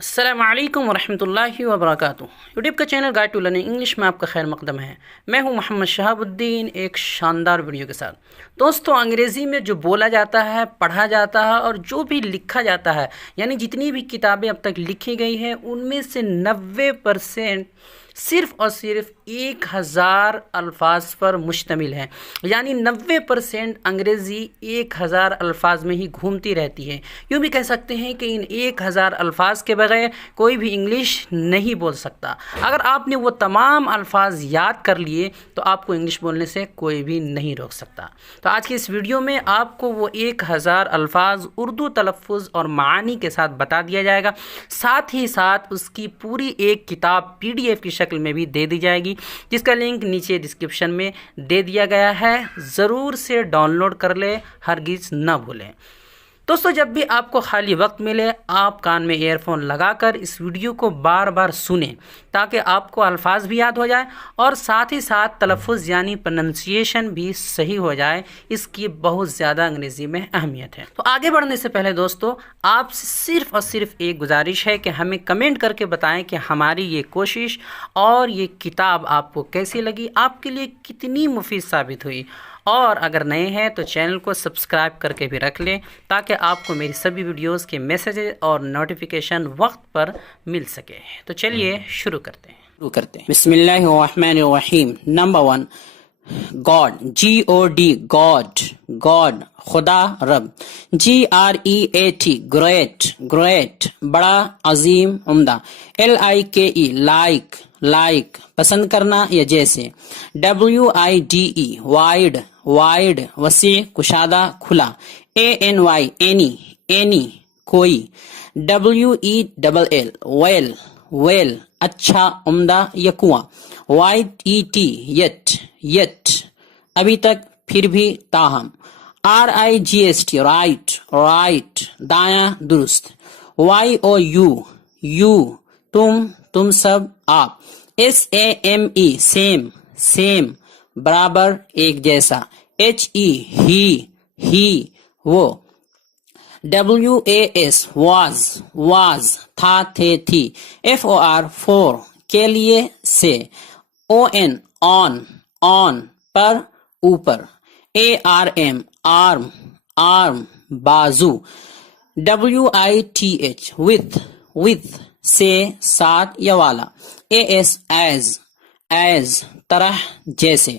السلام علیکم ورحمۃ اللہ وبرکاتہ۔ یوٹیوب کا channel guide to learning English میں آپ کا خیر مقدم ہے۔ میں ہوں محمد شہاب الدین، ایک شاندار ویڈیو کے ساتھ۔ دوستو، انگریزی میں جو بولا جاتا ہے، پڑھا جاتا ہے اور جو بھی لکھا جاتا ہے، یعنی جتنی بھی کتابیں اب تک لکھی گئی ہیں، ان میں سے 90% صرف اور صرف 1000 الفاظ پر مشتمل ہے۔ یعنی 90% انگریزی 1000 الفاظ میں ہی گھومتی رہتی ہے۔ یوں بھی کہہ سکتے ہیں کہ ان 1000 الفاظ کے بغیر کوئی بھی انگلش نہیں بول سکتا۔ اگر آپ نے وہ تمام الفاظ یاد کر لیے تو آپ کو انگلش بولنے سے کوئی بھی نہیں روک سکتا۔ تو آج کی اس ویڈیو میں آپ کو وہ 1000 الفاظ اردو تلفظ اور معانی کے ساتھ بتا دیا جائے گا، ساتھ ہی ساتھ اس کی پوری ایک کتاب PDF کی شکل میں بھی دے دی جائے گی، جس کا لنک نیچے ڈسکرپشن میں دے دیا گیا ہے۔ ضرور سے ڈاؤن لوڈ کر لیں، ہرگز نہ بھولیں۔ دوستو، جب بھی آپ کو خالی وقت ملے، آپ کان میں ایئر فون لگا کر اس ویڈیو کو بار بار سنیں، تاکہ آپ کو الفاظ بھی یاد ہو جائے اور ساتھ ہی ساتھ تلفظ یعنی پروننسیشن بھی صحیح ہو جائے۔ اس کی بہت زیادہ انگریزی میں اہمیت ہے۔ تو آگے بڑھنے سے پہلے دوستو، آپ سے صرف اور صرف ایک گزارش ہے کہ ہمیں کمنٹ کر کے بتائیں کہ ہماری یہ کوشش اور یہ کتاب آپ کو کیسی لگی، آپ کے لیے کتنی مفید ثابت ہوئی۔ اور اگر نئے ہیں تو چینل کو سبسکرائب کر کے بھی رکھ لیں، تاکہ آپ کو میری سبھی ویڈیوز کے میسیجز اور نوٹیفیکیشن وقت پر مل سکے۔ تو چلیے شروع کرتے ہیں۔ بسم اللہ الرحمن الرحیم۔ Number 1، God, GOD، God, God, خدا، رب۔ GREAT، گریٹ، گریٹ، بڑا، عظیم، عمدہ۔ LIKE، لائک، لائک، پسند کرنا یا جیسے۔ WIDE، وائڈ، وائڈ، وسیع، کشادہ، کھلا۔ ANY، اینی، اینی، کوئی۔ WELL، ویل، ویل، اچھا، عمدہ یا کنواں۔ YET، یٹ، یٹ، ابھی تک، پھر بھی، تاہم۔ RIGHT، رائٹ، رائٹ، دایاں، درست۔ YOU، یو، تم، تم سب، آپ۔ SAME، سیم، سیم، برابر، ایک جیسا۔ HE، ہی، وہ۔ WAS، واز، واز، تھا، تھے، تھی۔ FOR، فور، کے لیے، سے۔ ON، آن، آن، پر، اوپر۔ ARM، آرم، آرم، بازو۔ WITH، with، سے، ساتھ یا والا۔ AS، ایز، طرح، جیسے۔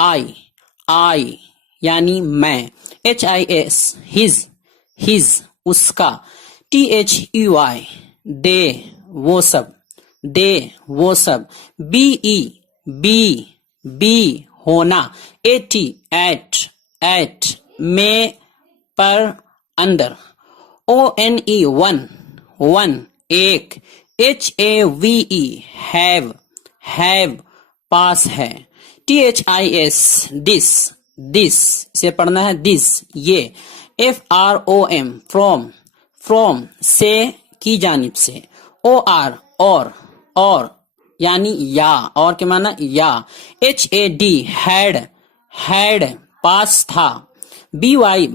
I، یعنی میں۔ HIS، his، اس کا۔ THEY، دے، وہ سب، دے، وہ سب۔ BE، ہونا۔ AT، ایٹ، میں، پر، اندر۔ ONE، ون، ایک۔ HAVE، ہیو، پاس ہے۔ THIS، دس، اسے پڑھنا ہے دس، یہ۔ FROM، فرام، سے، کی جانب سے۔ OR، اور، یعنی یا، اور کے معنی یا۔ HAD، ہیڈ، پاس تھا۔ BY،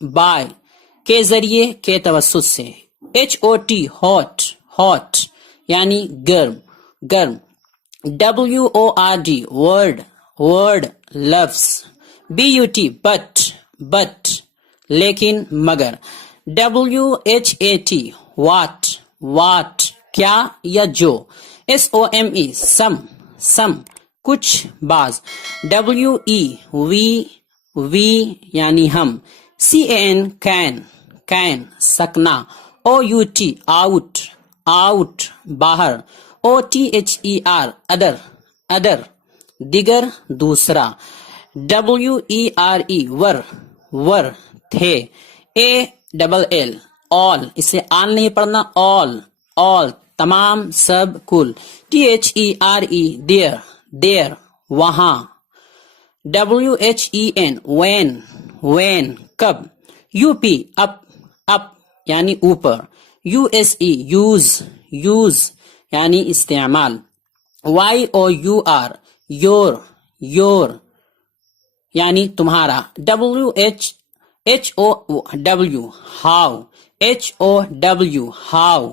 بائے، کے ذریعے، کے توسط سے۔ HOT، ہاٹ، یعنی گرم، گرم۔ WORD، ورڈ، لفظ۔ BUT، بٹ، لیکن، مگر۔ WHAT، واٹ، کیا یا جو۔ SOME، سم، کچھ، بعض۔ WE، یعنی ہم۔ CAN، کین، سکنا۔ OUT، آؤٹ، باہر۔ OTHER، ادر، دیگر، دوسرا۔ WERE، ور، تھے۔ ALL، all، اسے آل نہیں پڑھنا، all، تمام، سب، کل۔ THERE، دیر، وہاں۔ WHEN، وین، کب۔ UP، اپ، یعنی اوپر۔ USE، یوز، یعنی استعمال۔ YOUR، یور، یعنی تمہارا۔ HOW، how,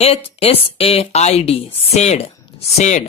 SAID said, said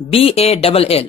BALL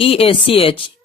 EACH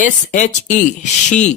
SHE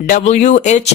WHICH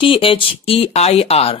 THEIR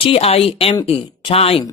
TIME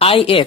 IF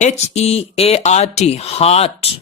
HEART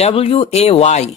WAY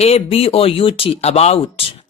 ABOUT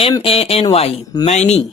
MANY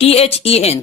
THEN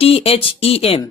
THEM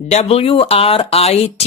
WRITE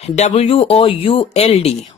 WOULD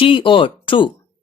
TO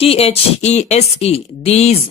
THESE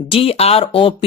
DROP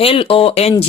LONG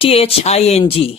THING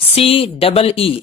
CEE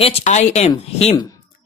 HIM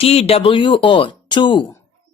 TWO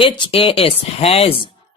HAS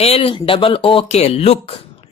LOOK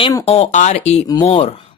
MORE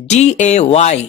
DAY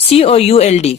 COULD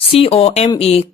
COME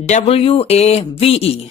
WAVE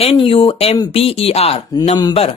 NUMBER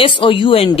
SOUND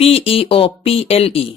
PEOPLE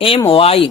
MY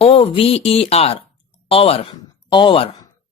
OVER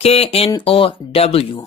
KNOW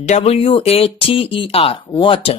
WATER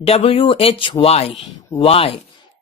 WHY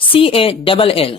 CALL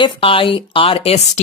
FIRST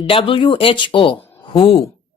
WHO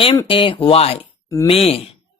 MAY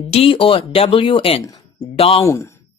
DOWN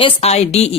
SIDE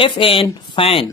FAN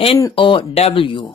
NOW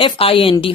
FIND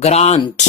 GRAND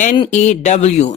NEW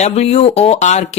WORK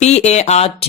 PART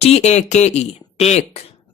TAKE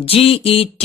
GET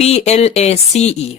PLACE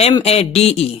MADE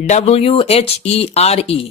WHERE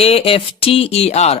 AFTER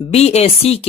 BACK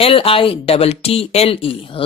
LITTLE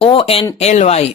ONLY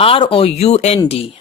ROUND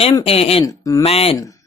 MAN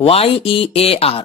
YEAR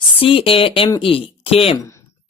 CAME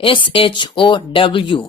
SHOW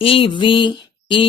EVERY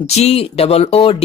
GOOD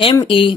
ME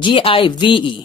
GIVE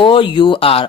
OUR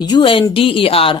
UNDER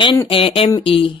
NAME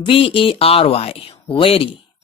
VERY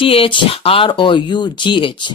THROUGH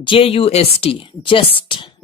JUST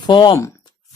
FORM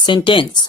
SENTENCE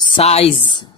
SIZE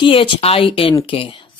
THINK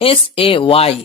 SAY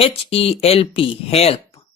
HELP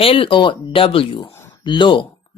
LOW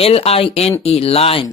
LINE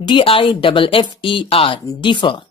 DIFFER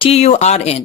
TURN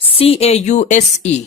CAUSE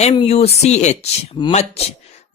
MUCH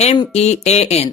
MEAN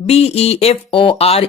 BEFORE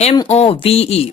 MOVE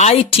IT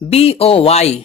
BOY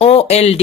OLD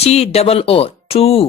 TOO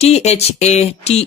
THAT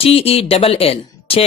TELL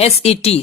SET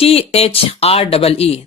THREE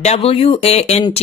WANT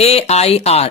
AIR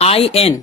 IN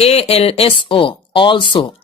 ALSO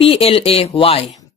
PLAY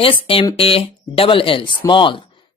SMALL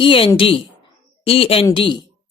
END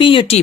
PUT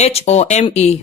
HOME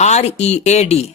READ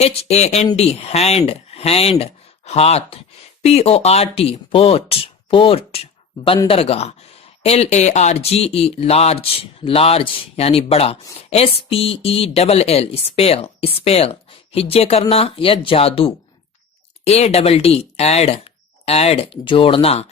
HAND hand, hand ہاتھ. PORT port, port بندرگاہ. LARGE large, large یعنی بڑا. SPELL spell, spell ہجے کرنا یا جادو. ADD add, add جوڑنا.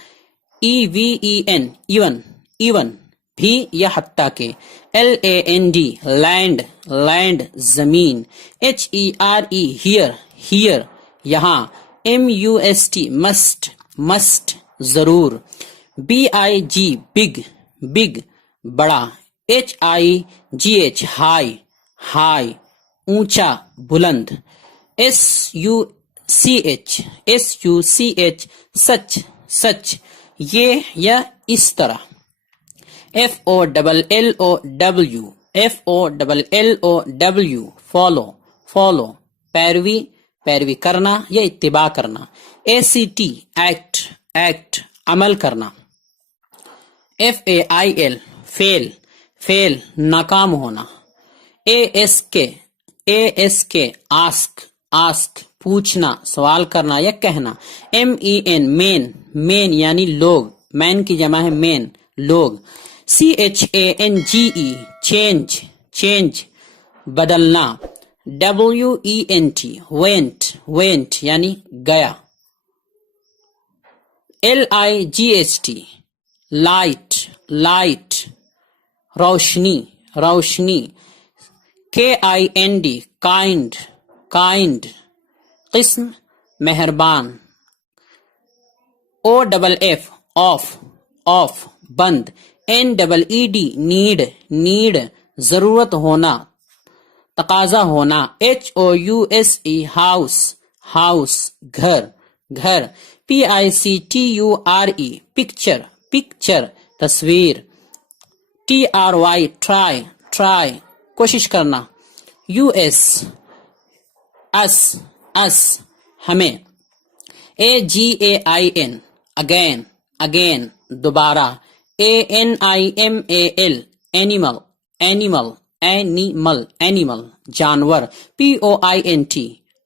EVEN even, even بھی یا حتیٰ کہ. LAND land, land زمین. HERE here, here یہاں. MUST must, must ضرور. BIG big, big بڑا. HIGH high, high اونچا بلند. SUCH سچ, سچ یہ یا اس طرح. FOLLOW follow, follow پیروی, پیروی کرنا یا اتباع کرنا. ACT act, act عمل کرنا. FAIL fail, fail ناکام ہونا. ASK ask, ask پوچھنا, سوال کرنا یا کہنا. MEN main, main یعنی لوگ, مین کی جمع ہے مین, لوگ. CHANGE change, change بدلنا. WENT went, went یعنی گیا. LIGHT light, light روشنی, روشنی. KIND kind, kind قسم مہربان. OFF off, off بند. NEED need, need ضرورت ہونا, تقاضا ہونا. HOUSE house, house گھر, گھر. PICTURE picture, picture تصویر. TRY try, try کوشش کرنا. US us, us ہمیں. AGAIN again, again دوبارہ. ANIMAL animal, animal, animal, animal جانور. POINT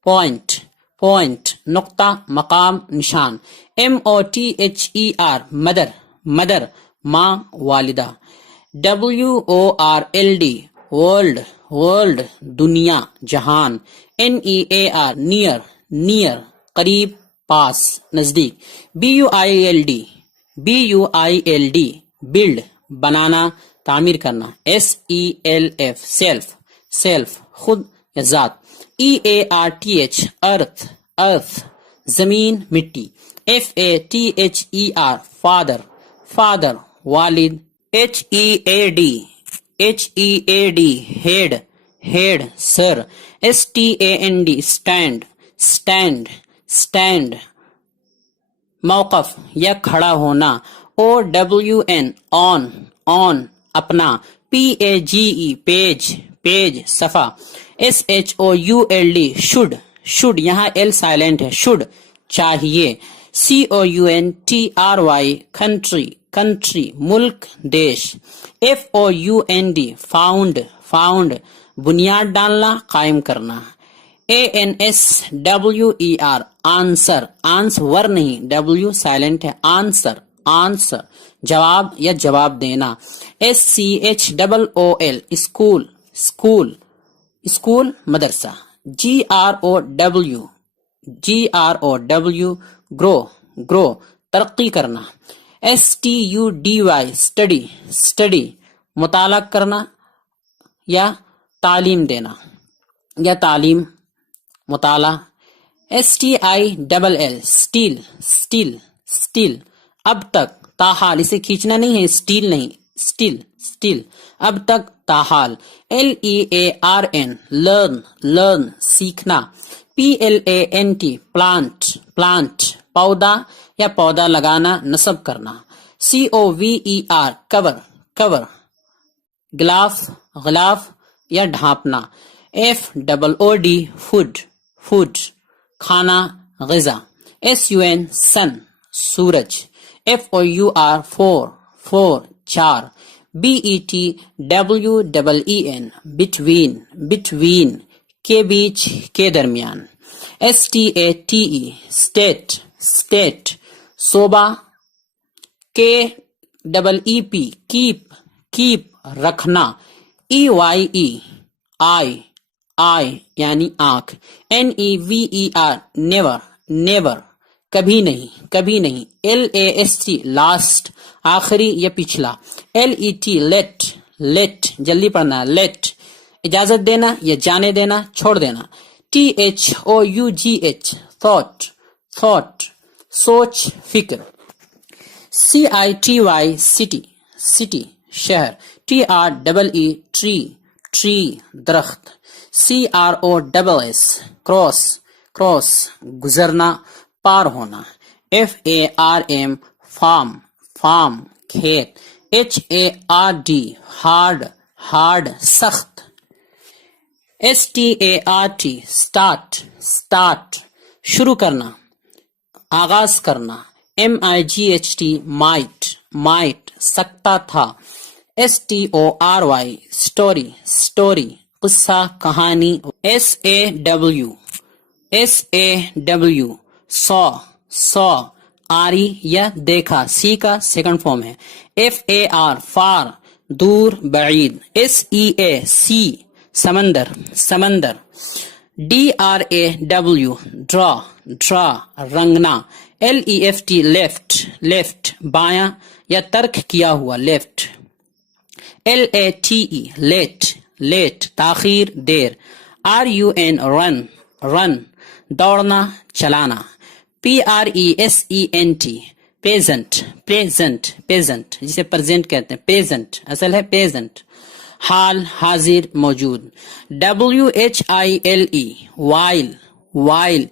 point, point نقطہ, مقام, نشان. MOTHER mother, mother ماں, والدہ. WORLD world, world دنیا, جہان. NEAR near, near قریب, پاس, نزدیک. BUILD build بنانا, تعمیر کرنا. SELF self, self خود یا ذات. EARTH earth, earth زمین, مٹی. FATHER father, father والد. HEAD head, head sir. STAND stand, stand, stand موقف یا کھڑا ہونا. OWN on, on اپنا. PAGE page, page صفحہ. SHOULD should, should یہاں L سائلنٹ ہے, should چاہیے. COUNTRY country, country ملک, دیش. FOUND found, found بنیاد ڈالنا, قائم کرنا. ANSWER answer, answer نہیں, W سائلنٹ ہے, answer, answer جواب یا جواب دینا. SCHOOL school, school school مدرسہ. GROW grow, grow ترقی کرنا. STUDY study, study مطالعہ کرنا یا تعلیم دینا یا تعلیم, مطالعہ. STILL still, still, still اب تک, تاحال اسے کھینچنا نہیں ہے, still نہیں, still, still اب تک, تاحال. LEARN learn, learn سیکھنا. PLANT plant, plant پودا یا پودا لگانا, نصب کرنا. COVER cover, cover غلاف, غلاف یا ڈھانپنا. FOOD food, food کھانا, غذا. SUN sun سورج. FOUR four چار. BETWEEN between, between کے بیچ کے درمیان. STATE state state. صوبہ. KEEP keep keep رکھنا. EYE eye یعنی آنکھ. NEVER never never کبھی نہیں کبھی نہیں. LAST last آخری یا پچھلا. LET let let جلدی پڑھنا. let اجازت دینا یا جانے دینا چھوڑ دینا. THOUGH thought thought سوچ فکر. CITY city city شہر. TREE tree tree درخت. CROSS cross cross گزرنا پار ہونا. FARM farm farm کھیت. HARD hard hard سخت. START start start شروع کرنا آغاز کرنا. MIGHT might might سکتا تھا. STORY story story قصہ کہانی. SAW saw آری یا دیکھا. سی کا سیکنڈ فارم ہے. FAR far دور بعید. SEA sea سمندر سمندر. DRAW draw draw Rangana. LEFT left left بایاں یا ترک کیا ہوا left. LATE late late تاخیر دیر. RUN run run دوڑنا چلانا. PRESENT present present present جسے پریزنٹ کہتے ہیں present اصل ہے present حال حاضر موجود. WHILE while while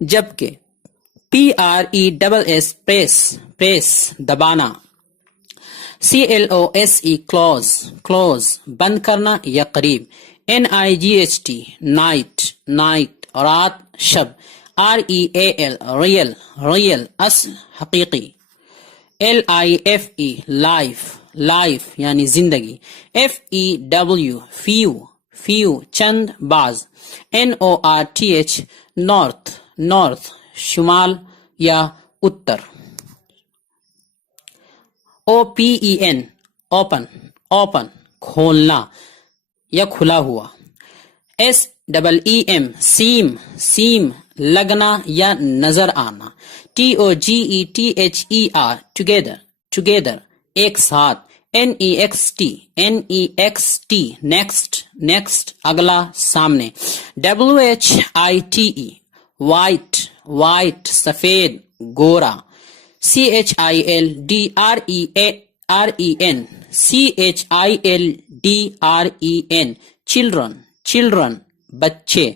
جبکہ. PRESS press press دبانا. CLOSE close close بند کرنا یا قریب. NIGHT night night رات شب. REAL real real اصل حقیقی. LIFE life life یعنی زندگی. FEW few few چند بعض. NORTH north north شمال یا اتر. OPEN open open کھولنا یا کھلا ہوا. SEEM seam seam لگنا یا نظر آنا. TOGETHER together together ایک ساتھ. NEXT NEXT next next اگلا سامنے. WHITE white white سفید گورا. CHILDREN CHILDREN children children بچے.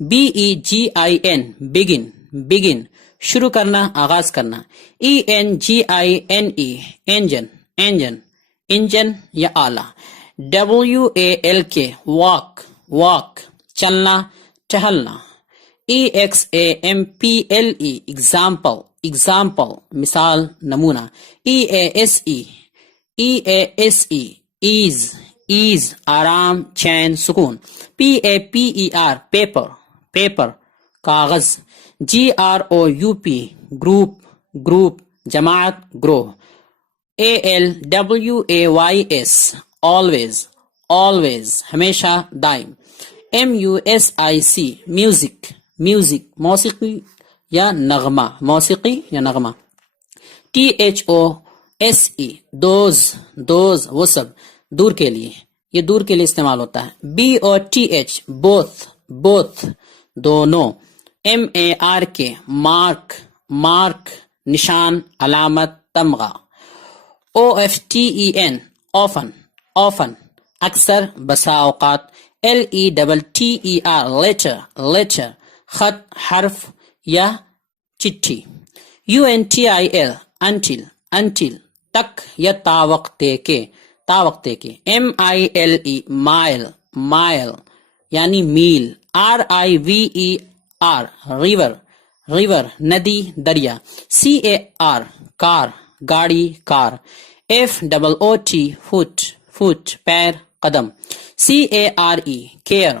BEGIN begin begin شروع کرنا آغاز کرنا. ENGINE engine engine انجن یا آلہ. WALK walk walk چلنا ٹہلنا. EXAMPLE example example مثال نمونہ. EASE ease ease آرام چین سکون. PAPER paper paper کاغذ. GROUP group group جماعت گروہ. ALWAYS always always ہمیشہ دائم. MUSIC music music موسیقی یا نغمہ موسیقی یا نغمہ. THOSE those وہ سب دور کے لیے یہ دور کے لیے استعمال ہوتا ہے. BOTH both دونوں. MARK mark نشان علامت تمغہ. OFTEN often اکثر بسا اوقات. LETTER letter خط حرف یا چٹھی. UNTIL until تک یا تا وقتے کے MILE mile یعنی میل. RIVER river ندی دریا. CAR کار گاڑی کار. FOOT foot پیر قدم. CARE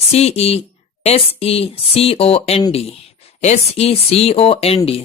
SECOND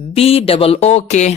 BOOK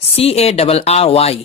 CARRY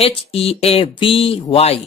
HEAVY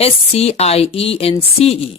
SCIENCE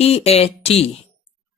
EAT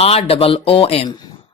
ROOM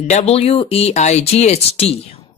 WEIGHT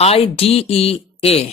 IDEA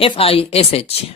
FISH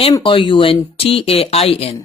MOUNTAIN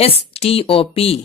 STOP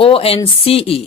ONCE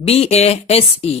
BASE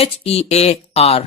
HEAR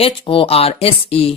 HORSE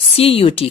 CUT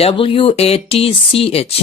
WATCH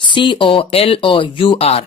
COLOUR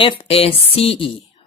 FACE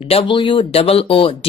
WOOD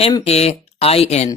MAIN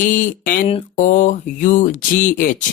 ENOUGH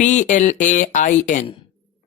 PLAIN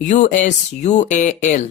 USUAL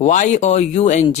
YOUNG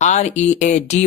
READY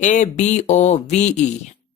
ABOVE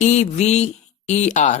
EVER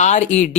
RED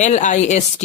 LIST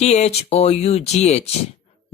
THOUGH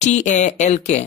TALK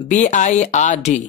BIRD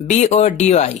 BODY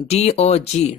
DOG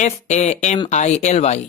FAMILY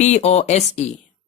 POSE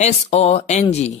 SONG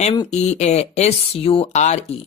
MEASURE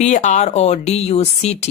PRODUCT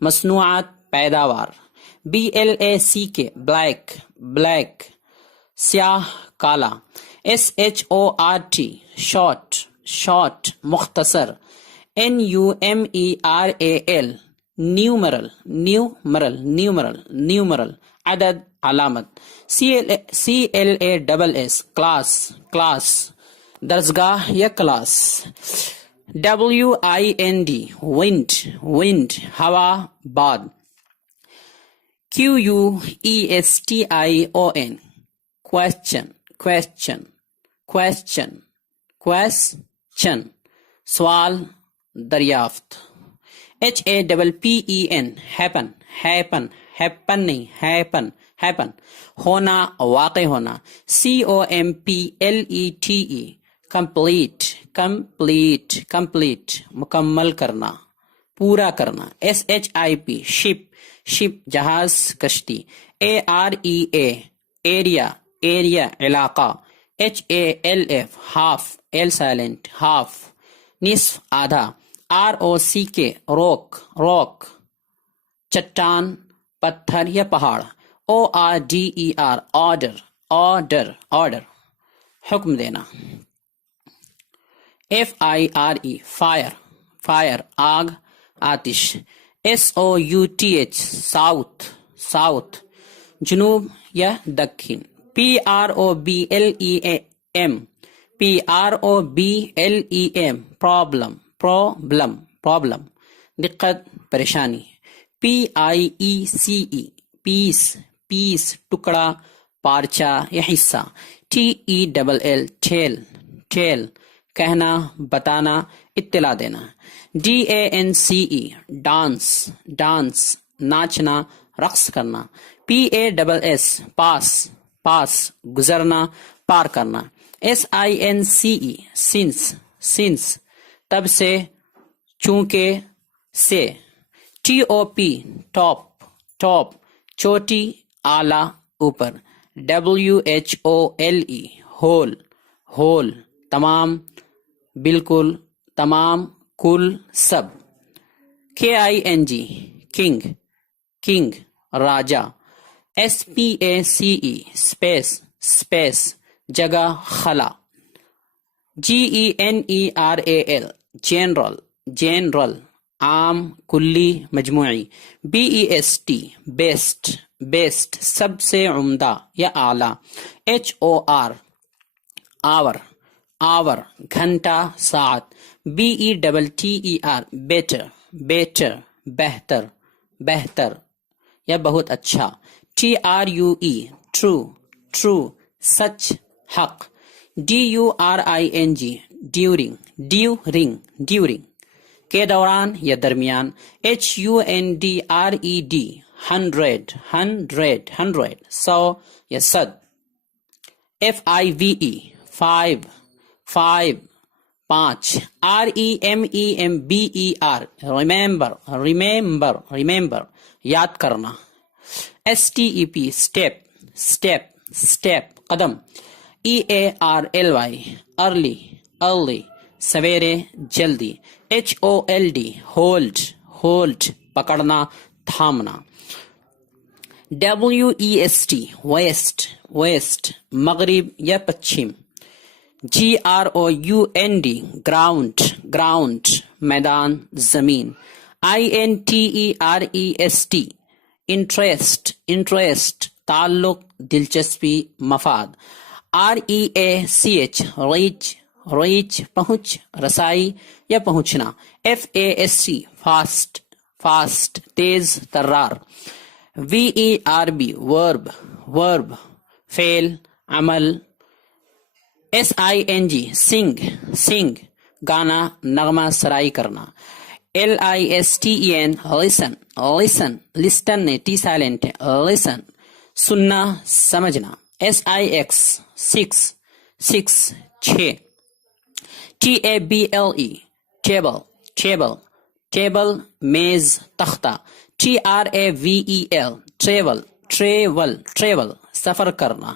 مصنوعات پیداوار. BLACK black black سیاہ کالا. SHORT short short مختصر. NUMERAL numeral numeral numeral numeral عدد علامت. CLASS class class درسگاہ یا class. WIND ونڈ ونڈ ہوا باد. QUESTION question question question question سوال دریافت. HAPPEN happen happen happen نہیں happen happen ہونا واقع ہونا. COMPLETE complete complete complete مکمل کرنا پورا کرنا. SHIP ship ship جہاز کشتی. AREA area area علاقہ. HALF half L silent half نصف آدھا. ROCK روک روک چٹان پتھر یا پہاڑ. ORDER آرڈر آرڈر آرڈر حکم دینا. FIRE فائر فائر آگ آتش. SOUTH ساؤتھ ساؤتھ جنوب یا Deccan. PROBLEM PROBLEM problem problem problem دقت پریشانی. PIECE پیس پیس ٹکڑا پارچہ یا حصہ. TELL ٹھیل ٹھیل کہنا بتانا اطلاع دینا. DANCE ڈانس ڈانس ناچنا رقص کرنا. PASS پاس پاس گزرنا پار کرنا. SINCE سنس سنس تب سے چونکہ سے. TOP ٹاپ ٹاپ چوٹی اعلیٰ اوپر. WHOLE ہول ہول تمام بالکل تمام کل سب. KING کنگ کنگ راجا. SPACE اسپیس اسپیس جگہ خلا. GENERAL جنرل جنرل عام کلی مجموعی. BEST بیسٹ بیسٹ سب سے عمدہ یا اعلیٰ. HOR آور آور گھنٹہ ساعت. BETTER بیٹر بیٹر بہتر بہتر یا بہت اچھا. TRUE ٹرو ٹرو سچ حق. DURING ڈیورنگ ڈیورنگ ڈیورنگ کے دوران یا درمیان. HUNDRED hundred hundred hundred so یا صد. FIVE فائیو فائیو پانچ. REMEMBER ریمبر ریمبر ریمبر یاد کرنا. STEP اسٹیپ اسٹیپ اسٹیپ قدم. EARLY ارلی ارلی سویرے جلدی. HOLD ہولڈ ہولڈ پکڑنا تھامنا. WEST ویسٹ ویسٹ مغرب یا پچھم. GROUND گراؤنڈ گراؤنڈ میدان زمین. INTEREST انٹرسٹ انٹرسٹ تعلق دلچسپی مفاد. REACH ریچ ریچ پہنچ رسائی یا پہنچنا. FAST فاسٹ فاسٹ تیز ترار. VERB ورب ورب فعل عمل. SING سنگ سنگ گانا نغمہ سرائی کرنا. LISTEN listen listen listen نے ٹی سائلنٹ ہے listen سننا سمجھنا. SIX سکس سکس چھ. TABLE ٹیبل ٹیبل ٹیبل میز تختہ. TRAVEL ٹریول ٹریول ٹریول سفر کرنا.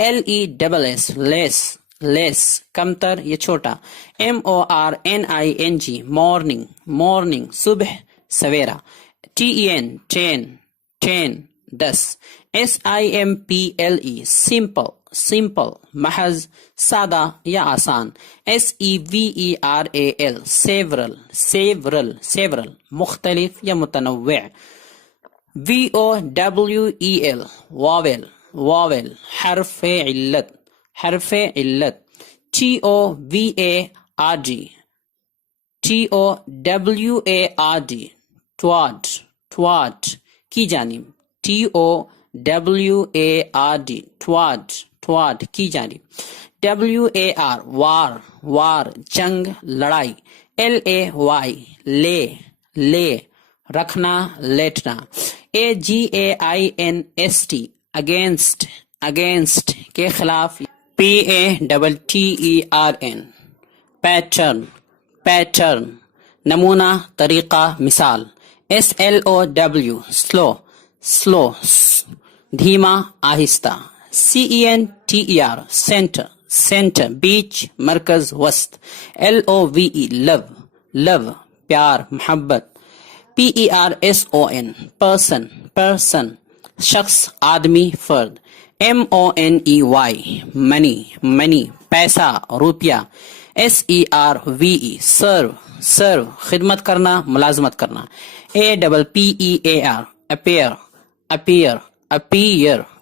LESS لیس لیس کمتر یا چھوٹا. MORNING مارننگ مارننگ صبح سویرا. TEN ten 10. SIMPLE simple محض سادہ یا آسان. SEVERAL several مختلف یا متنوع. VOWEL واول حرف علت. TOWARD تواد کی جانب. تواد کی جانب. WAR وار جنگ لڑائی. LAY لے رکھنا لیٹنا. AGAINST اگینسٹ کے خلاف. PATTERN پیٹرن نمونہ طریقہ مثال. SLOW سلو دھیما آہستہ. CENTER سینٹر بیچ مرکز وسط. LOVE لو پیار محبت. PERSON پرسن شخص آدمی فرد. MONEY منی پیسہ روپیہ. SERVE سرو خدمت کرنا ملازمت کرنا. APPEAR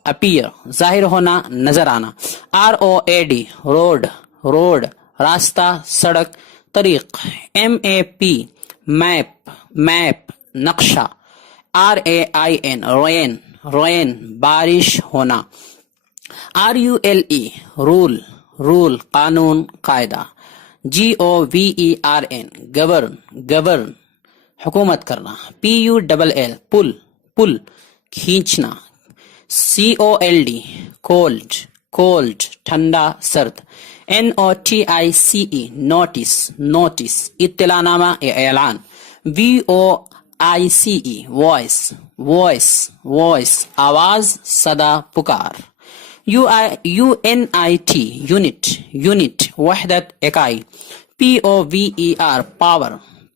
اپیئر ظاہر ہونا نظر آنا. ROAD روڈ راستہ سڑک طریق. MAP میپ نقشہ. RAIN رین بارش ہونا. RULE رول قانون قاعدہ. GOVERN گورن حکومت کرنا. PULL پل کھینچنا. کولڈ ٹھنڈا سرد. NOTICE نوٹس اطلاع نامہ یا اعلان. VOICE وائس آواز صدا پکار. UNIT یونٹ وحدت اکائی. POWER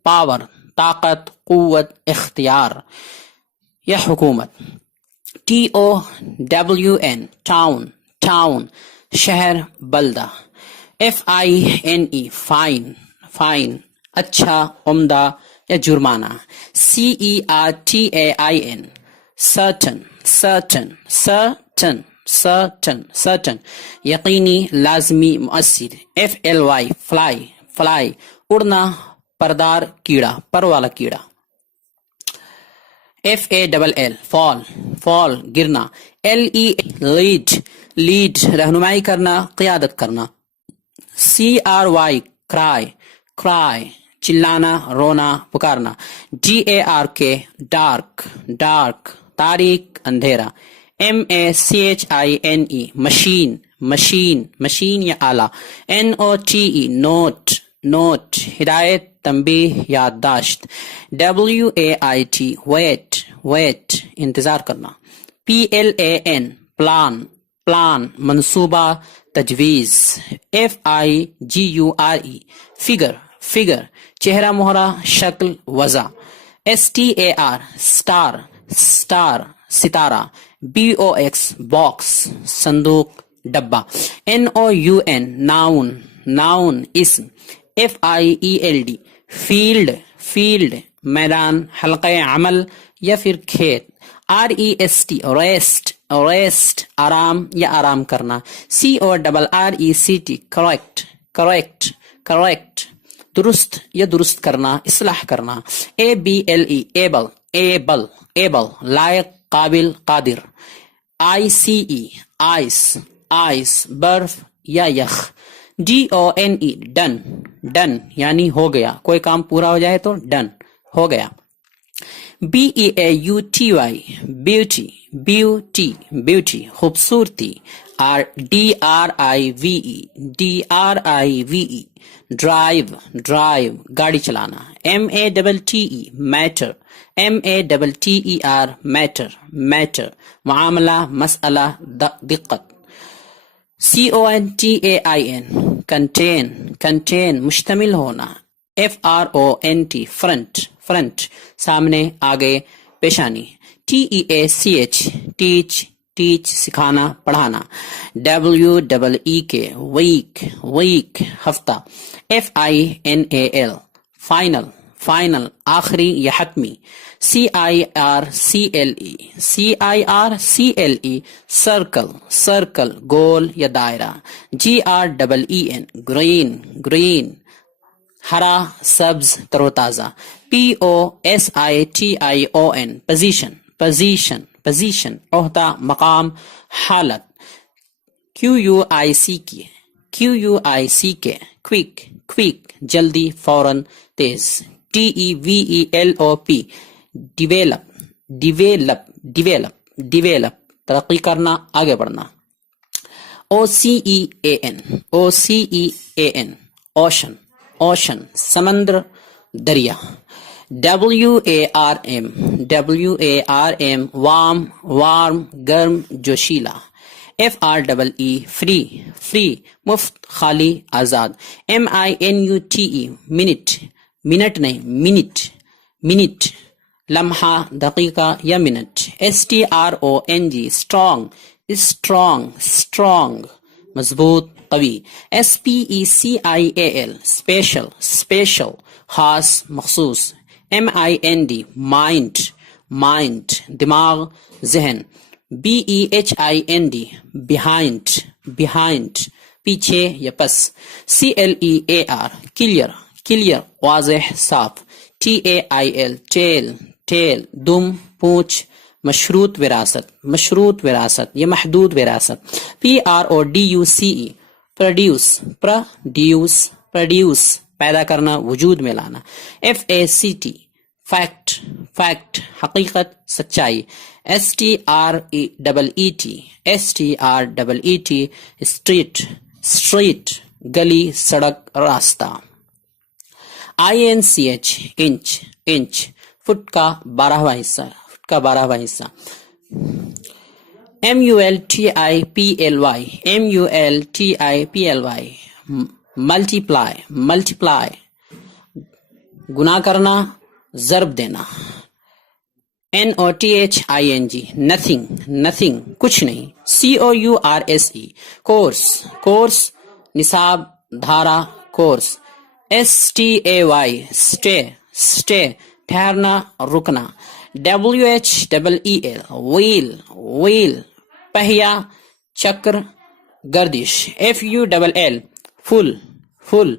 پاور طاقت قوت اختیار یا حکومت. TOWN ٹاؤن شہر بلدہ. FINE فائن اچھا عمدہ یا جرمانہ. CERTAIN certain یقینی لازمی مؤثر. FLY فلائی اڑنا پردار کیڑا پر والا کیڑا. FALL فال گرنا. LEAD لیڈ رہنمائی کرنا قیادت کرنا. CRY کرائے چلانا رونا پکارنا. DARK ڈارک تاریک اندھیرا. MACHINE مشین یا آلہ. NOTE نوٹ ہدایت تنبیہ یادداشت. WAIT ویٹ انتظار کرنا. PLAN پلان منصوبہ تجویز. FIGURE فگر چہرہ مہرہ شکل وضع. STAR سٹار ستارہ. BOX باکس صندوق ڈبہ. NOUN ناؤن اسم. FIELD فیلڈ میدان حلقہ عمل یا پھر کھیت. REST ریسٹ آرام یا آرام کرنا. CORRECT کریکٹ درست یا درست کرنا اصلاح کرنا. ABLE ایبل لائق قابل قادر. ICE آئس برف یا یخ. DONE ڈن یعنی ہو گیا کوئی کام پورا ہو جائے تو ڈن ہو گیا. BEAUTY بیوٹی خوبصورتی. DRIVE ڈرائیو گاڑی چلانا. MATTER میٹر معاملہ مسئلہ دقت. CONTAIN کنٹین مشتمل ہونا. FRONT front, front سامنے آگے پیشانی. TEACH teach, teach سکھانا پڑھانا. WEEK week, week ہفتہ. FINAL final, final آخری یا حتمی. CIRCLE circle, circle گول یا دائرہ. GREEN green, green ہرا سبز تر و تازہ. POSITION position, position, position عہدہ مقام حالت. QUICK quick, quick جلدی فوراً تیز. DEVELOP develop, develop, develop, develop ترقی کرنا آگے بڑھنا. OCEAN ocean, ocean سمندر دریا. WARM warm, warm گرم جوشیلا. FREE free, free مفت خالی آزاد. MINUTE minute, منٹ نہیں منٹ, منٹ لمحہ دقیقہ یا minute. STRONG strong, strong, strong مضبوط قوی. SPECIAL special, special خاص مخصوص. MIND mind, mind دماغ ذہن. BEHIND behind, behind پیچھے یا پس. CLEAR clear, clear واضح صاف. TAIL tail, tail دم پونچھ. مشروط وراثت, مشروط وراثت یا محدود وراثت. PRODUCE produce, produce, produce پیدا کرنا وجود میں لانا. FACT fact, fact حقیقت سچائی. STREET street, street گلی سڑک راستہ. INCH inch, inch فٹ کا 12واں حصہ, فٹ کا 12واں حصہ. MULTIPLY multiply, multiply گنا کرنا ضرب دینا. NOTHING nothing, nothing کچھ نہیں. COURSE course, course نصاب دھارا course. STAY stay, stay ٹھہرنا رکنا. WHEEL wheel, wheel پہیا چکر گردش. FULL full, full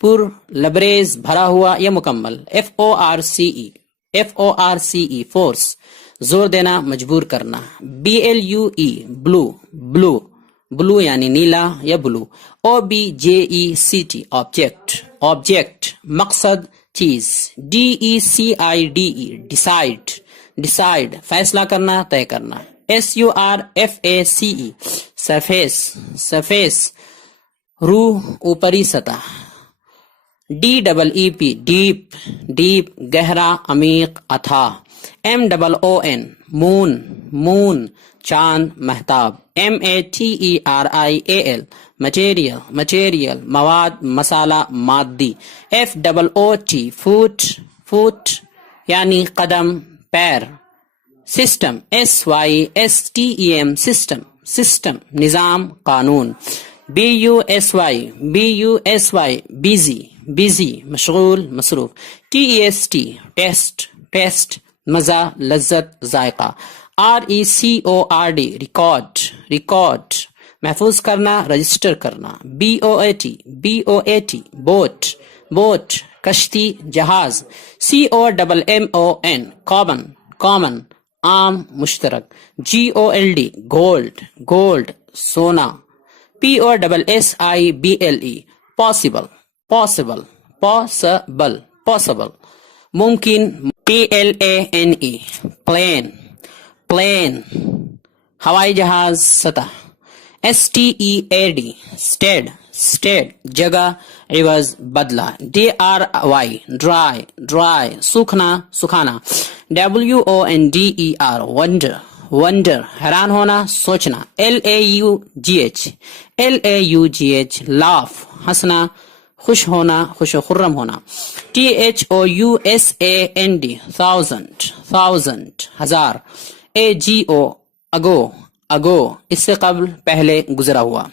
پر لبریز بھرا ہوا یا مکمل. FORCE force زور دینا مجبور کرنا. BLUE blue, blue blue یعنی نیلا یا بلو. OBJECT object, object مقصد چیز. DECIDE decide, decide فیصلہ کرنا طے کرنا. SURFACE surface, surface روح اوپری سطح. DEEP deep, deep گہرا عمیق اتھاہ. MOON moon, moon چاند مہتاب. MATERIAL material, material مواد مسالہ مادی. FOOT foot, foot یعنی قدم پیر. system SYSTEM system, system نظام قانون. BUSY busy, busy مشغول مصروف. TEST test, test مزہ لذت ذائقہ. RECORD record, record محفوظ کرنا رجسٹر کرنا. BOAT boat, boat کشتی جہاز. COMMON common, common عام مشترک. GOLD gold, gold سونا. POSSIBLE possible, possible, possible, possible ممکن. PLANE plane, plane ہوائی جہاز سطح. STEAD stead, stead جگہ عوض بدلہ. DRY dry, dry سوکھنا سکھانا. WONDER wonder, wonder حیران ہونا سوچنا. LAUGH laugh ہنسنا خوش ہونا, خوش و خرم ہونا. THOUSAND thousand ہزار. AGO ago اس سے قبل پہلے گزرا ہوا.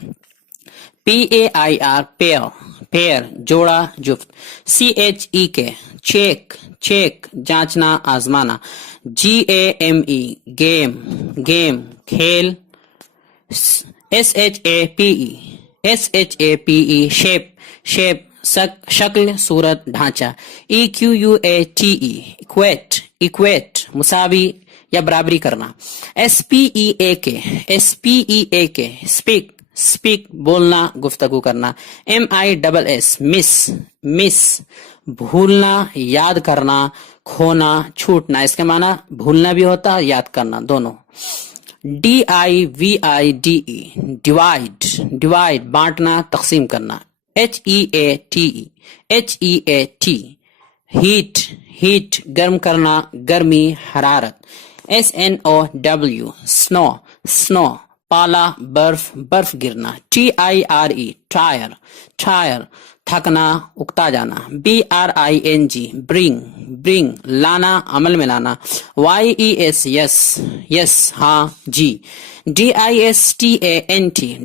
PAIR pair جوڑا جفت. CHEK چیک جانچنا آزمانا. GAME گیم کھیل. SHAPE شیپ شکل صورت ڈھانچہ. EQUATE ایکویٹ مساوی یا برابری کرنا. SPEAK اسپیک بولنا گفتگو کرنا. MISS مس بھولنا یاد کرنا کھونا چھوٹنا. اس کے معنی بھولنا بھی ہوتا ہے یاد کرنا دونوں. DIVIDE ڈیوائڈ بانٹنا تقسیم کرنا. HEAT ہیٹ گرم کرنا گرمی حرارت. SNOW سنو پالا برف گرنا. TIRE ٹائر تھکنا اکتا جانا. BRING برنگ لانا عمل میں لانا. YES یس ہاں جی.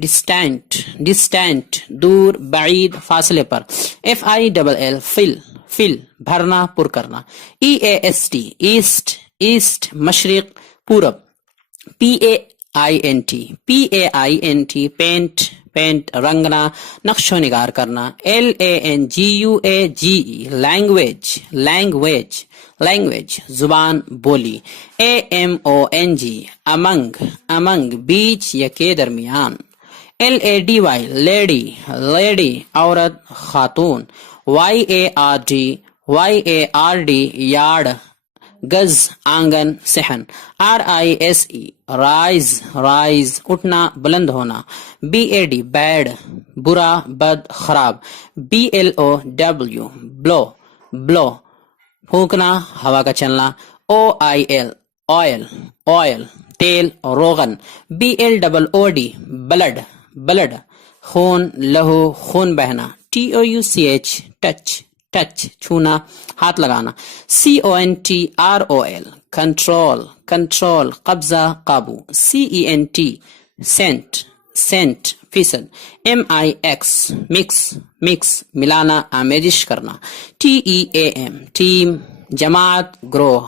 DISTANT ڈسٹینٹ دور بعید فاصلے پر. FILL فل بھرنا پر کرنا. EAST ایسٹ مشرق پورب. PAINT پینٹ رنگنا نقش و نگار کرنا. LANGUAGE لینگویج زبان بولی. AMONG امنگ بیچ یا کے درمیان. LADY لیڈی عورت خاتون. YARD یارڈ گز آنگن صحن. RISE رائز اٹھنا بلند ہونا. BAD بیڈ برا بد خراب. BLOW بلو پھونکنا ہوا کا چلنا. OIL آئل تیل روغن. BLOOD بلڈ خون لہو خون بہنا. TOUCH ٹچ چھونا ہاتھ لگانا. CONTROL کنٹرول قبضہ قابو. CENT سینٹ فیصد. MIX مکس ملانا آمیزش کرنا. TEAM ٹیم جماعت گروہ.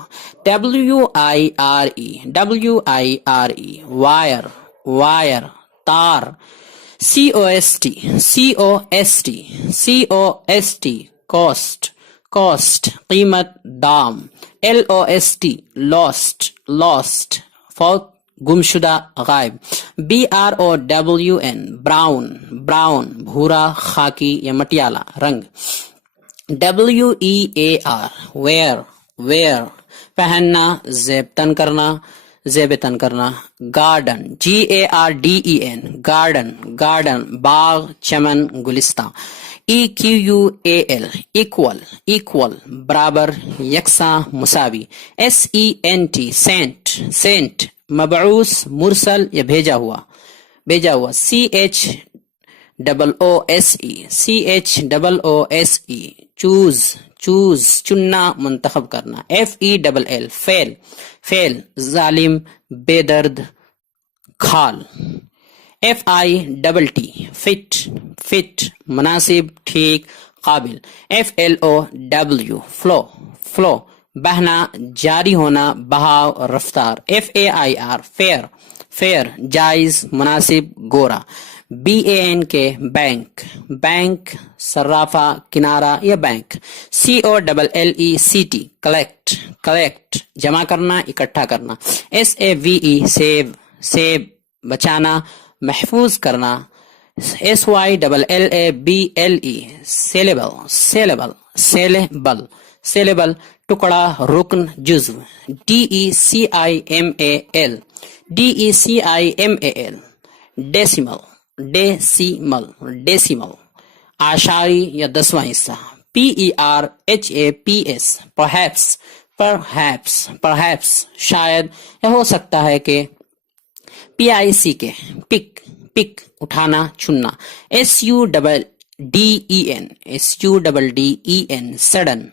WIRE وائر تار. COST کوسٹ قیمت دام. LOST لاسٹ فوت گمشدہ غائب. BROWN براؤن بھورا خاکی یا مٹیالہ رنگ. WEAR ویئر پہننا زیب تن کرنا. گارڈن گارڈن باغ چمن گلستہ. EQUAL ایکول برابر یکساں مساوی. SENT سینٹ مبعوث مرسل یا بھیجا ہوا. CHOOSE چوز چننا منتخب کرنا. FELL فیل ظالم بے درد کھال. FITT فٹ مناسب ٹھیک قابل. FLOW فلو بہنا جاری ہونا بہاؤ رفتار. FAIR فیئر جائز مناسب گورا. BANK بینک صرافہ کنارہ یا بینک. COLLECT کلیکٹ جمع کرنا اکٹھا کرنا. SAVE سیب بچانا محفوظ کرنا. SYLLABLE سیلیبل ٹکڑا رکن جزو. DECIMAL ڈیسیمل اعشاری یا دسواں حصہ. PERHAPS پرہیپس شاید یا ہو سکتا ہے کہ. PICK پک اٹھانا چننا. DEN, SUDDEN, sudden,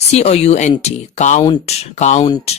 COUNT, count, count,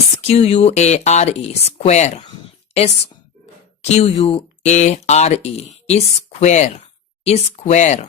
SQUARE, square, SQUARE, square, square,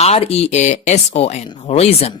REASON, reason,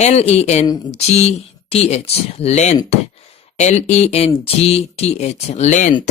LENGTH, length, LENGTH, length,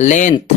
length,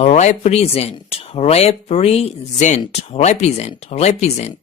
REPRESENT, represent, represent, represent, represent,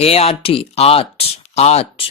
ART, art, art,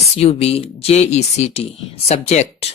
SUBJECT, subject,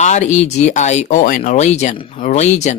REGION, region, region,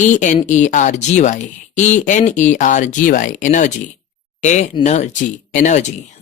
ENERGY, energy, energy, energy,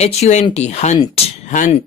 HUNT, hunt, hunt,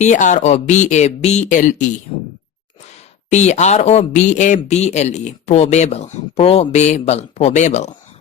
PROBABLE, probable, probable, probable,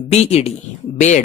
BED, bed,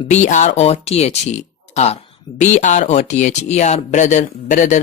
BROTHER, brother, brother,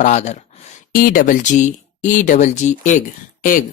brother. EGG, egg, egg,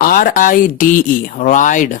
RIDE, ride,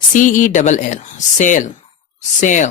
CELL, sail, sail,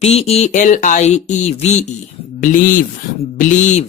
BELIEVE, believe, believe,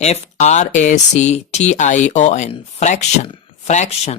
FRACTION, fraction, fraction,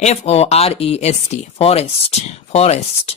FOREST, forest, forest,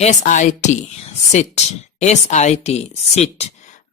SIT, sit, SIT, sit,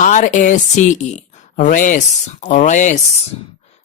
RACE, race, race,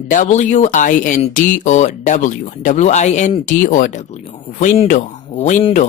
WINDOW, window, window,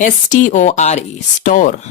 STORE, store,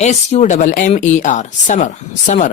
SUMMER, summer, summer,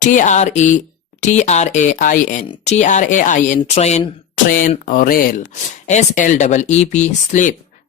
TRAIN, train, train, rail. SLEEP, sleep,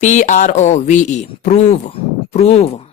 PROVE, prove, prove,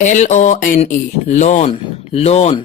LONE, loan, loan,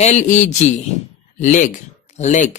LEG, leg, leg,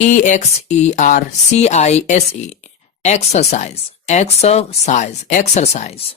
EXERCISE, exercise, exercise, exercise,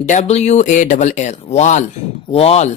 WALL, wall, wall,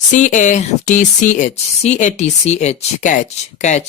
CATCH, catch, catch,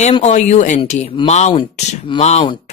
MOUNT, mount, mount,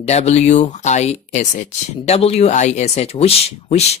WISH, wish, wish,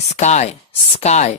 sky, sky,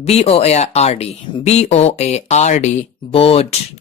BOARD, board,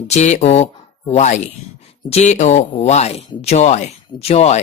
JOY, joy, joy,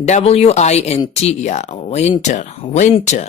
WINTER, winter, winter,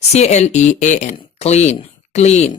CLEAN, clean, clean,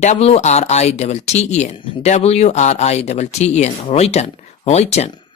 WRITTEN, written, written,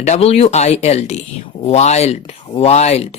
WILD, wild, wild,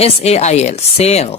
SAIL, sail,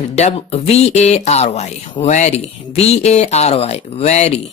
VARY, vary, vary,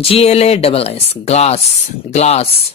GLASS, glass, glass,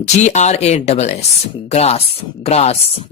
GRASS, grass, grass,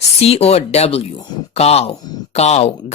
COW, cow, cow,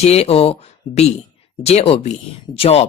JOB, JOB job,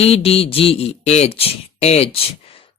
EDGE age,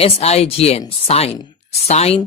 SIGN sign, sign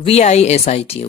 VISIT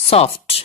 soft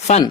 fun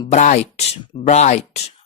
bright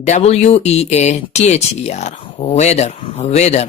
WEATHER weather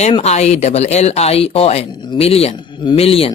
MILLION million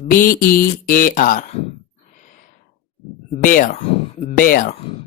BEAR bear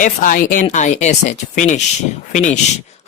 FINISH finish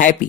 happy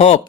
hope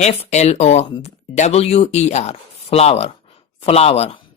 FLOWER flower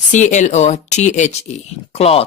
CLOTHE cloth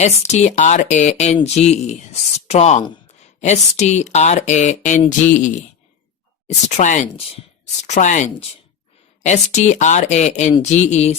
STRANGE strong, STRANGE strange. STRANGE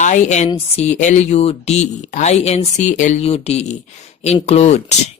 INCLUDE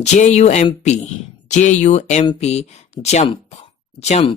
JUMP jump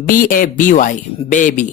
BABY baby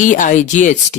EIGHT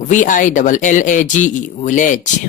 VILLAGE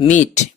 meet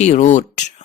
ROOT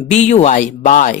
BUY buy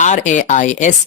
RAISE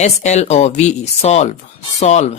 SLOVE solve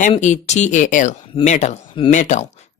METAL metal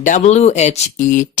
WHETHER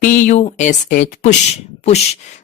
PUSH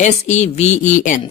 SEVEN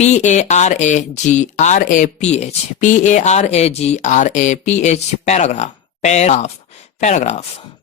PARAGRAPH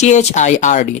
THIRD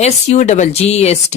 SUGGEST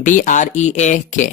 BREAK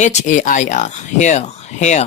HAIR hair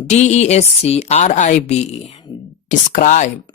DESCRIBE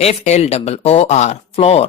FLOOR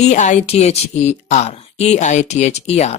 EITHER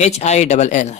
HILL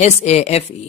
SAFE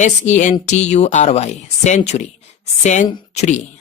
SENTURY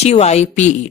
TYPE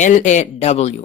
LAW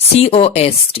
COAST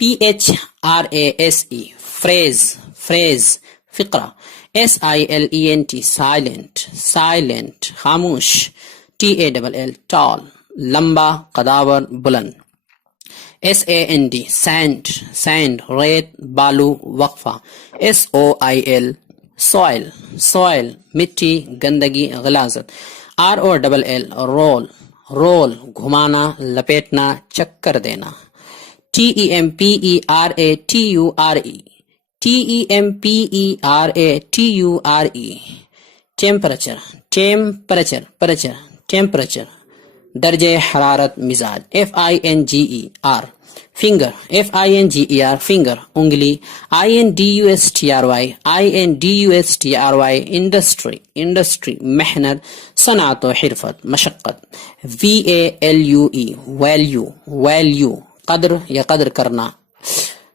PHRASE phrase فقرہ. SILENT silent خاموش. TALL tall لمبا قداور بلند. SAND ریت بالو وقفہ. soil مٹی گندگی غلاظت. ROLL role گھمانا لپیٹنا چکر دینا. TEMPERATURE ٹیمپریچر درجہ حرارت مزاج. FINGER فنگر انگلی. INDUSTRY انڈسٹری محنت صنعت و حرفت مشقت. VALUE قدر یا قدر کرنا.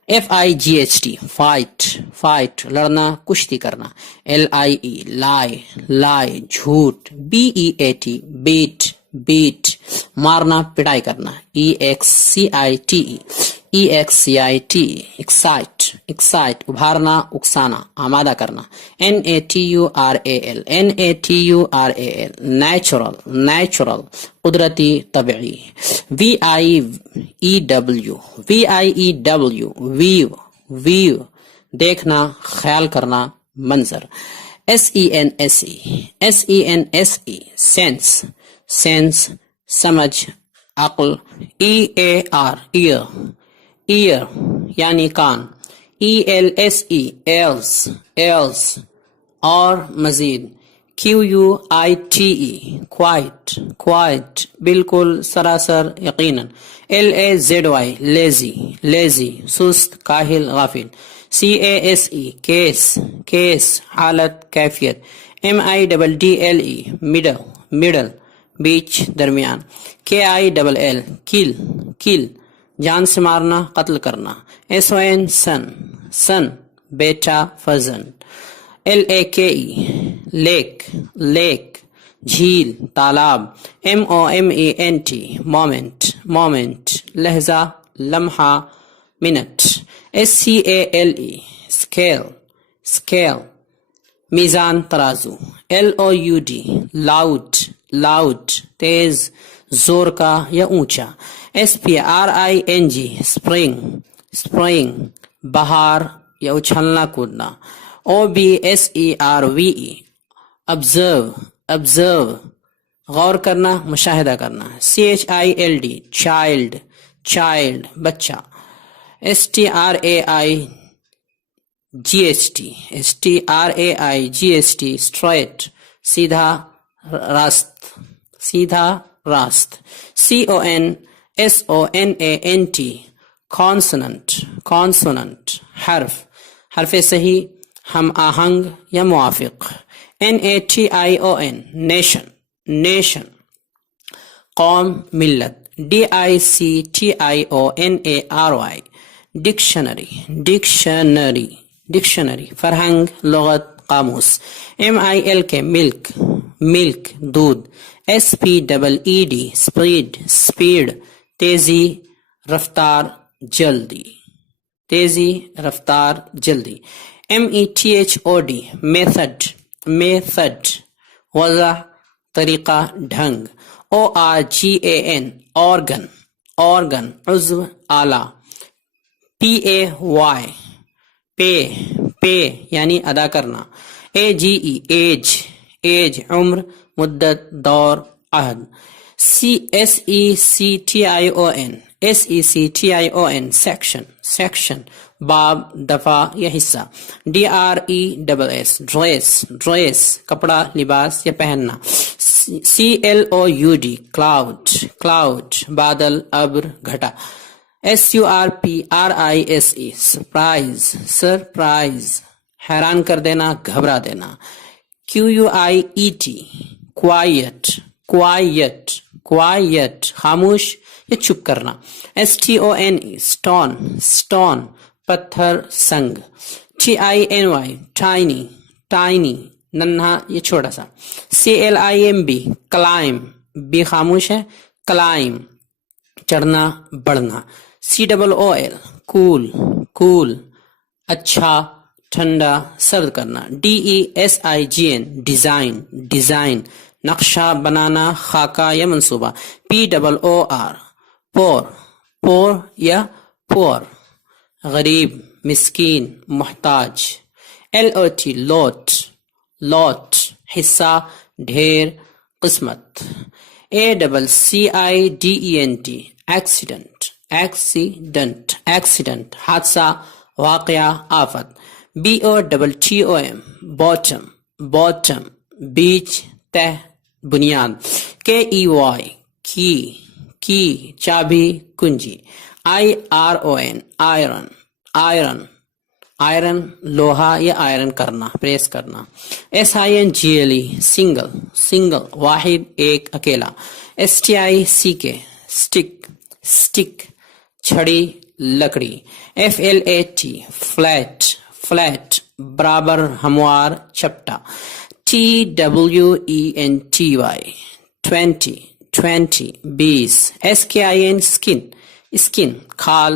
FIGHT فائٹ لڑنا کشتی کرنا. LIE لائے جھوٹ. بیٹ مارنا پٹائی کرنا. EXCITE ابھارنا اکسانا آمادہ کرنا. NATURAL نیچرل قدرتی طبعی. VIEW دیکھنا خیال کرنا منظر. SENSE سینس سمجھ عقل. EAR ایئر یعنی کان. ELSE ایلز اور مزید. QUITE کوائٹ بالکل سراسر یقیناً. LAZY لیزی سست کاہل غافل. CASE کیس حالت کیفیت. MIDDLE مڈل بیچ درمیان. KILL کل جان سے مارنا قتل کرنا. SON سن بیٹا فرزند. LAKE لیک جھیل تالاب. MOMENT مومنٹ لہجہ لمحہ منٹ. SCALE اسکیل میزان ترازو. LOUD لاؤڈ تیز زور کا یا اونچا. SPRING اسپرنگ بہار یا اچھلنا کودنا. OBSERVE observe غور کرنا مشاہدہ کرنا. CHILD چائلڈ بچہ. STRAIGHT اسٹریٹ سیدھا راست. CONSONANT حرف صحیح ہم آہنگ یا موافق. NATION نیشن قوم ملت. DICTIONARY ڈکشنری فرہنگ لغت قاموس. MILK ملک دودھ. SPEED اسپیڈ تیزی رفتار جلدی. METHOD میتھڈ وضع طریقہ ڈھنگ. ORGAN آرگن عضو آلہ. PAY پے یعنی ادا کرنا. AGE ایج عمر مدت دور عہد. SECTION سیکشن باب دفعہ یا حصہ. DRESS ڈریس کپڑا لباس یا پہننا. CLOUD کلاؤڈ بادل ابر گھٹا. SURPRISE سرپرائز حیران کر دینا گھبرا دینا. QUIET کوائٹ خاموش یا چپ کرنا. STONE اسٹون پتھر سنگ. TINY ٹائنی ننھا یا چھوٹا سا. CLIMB کلائم بھی خاموش ہے کلائم چڑھنا بڑھنا. COOL cool cool اچھا ٹھنڈا سرد کرنا. DESIGN design design نقشہ بنانا خاکہ یا منصوبہ. POOR poor poor یا poor غریب مسکین محتاج. LOT lot lot حصہ ڈھیر قسمت. ACCIDENT accident accident accident حادثہ واقعہ آفت. BOTTOM bottom bottom بیچ تہ بنیاد. KEY کی کی چابی کنجی. IRON iron iron آئرن لوہا یا آئرن کرنا پریس کرنا. SINGLE سنگل سنگل واحد ایک اکیلا. STICK سٹک سٹک چھڑی لکڑی. FLAT فلیٹ فلیٹ برابر ہموار چپٹا. TWENTY 20 20 20. SKIN سکن اسکن کھال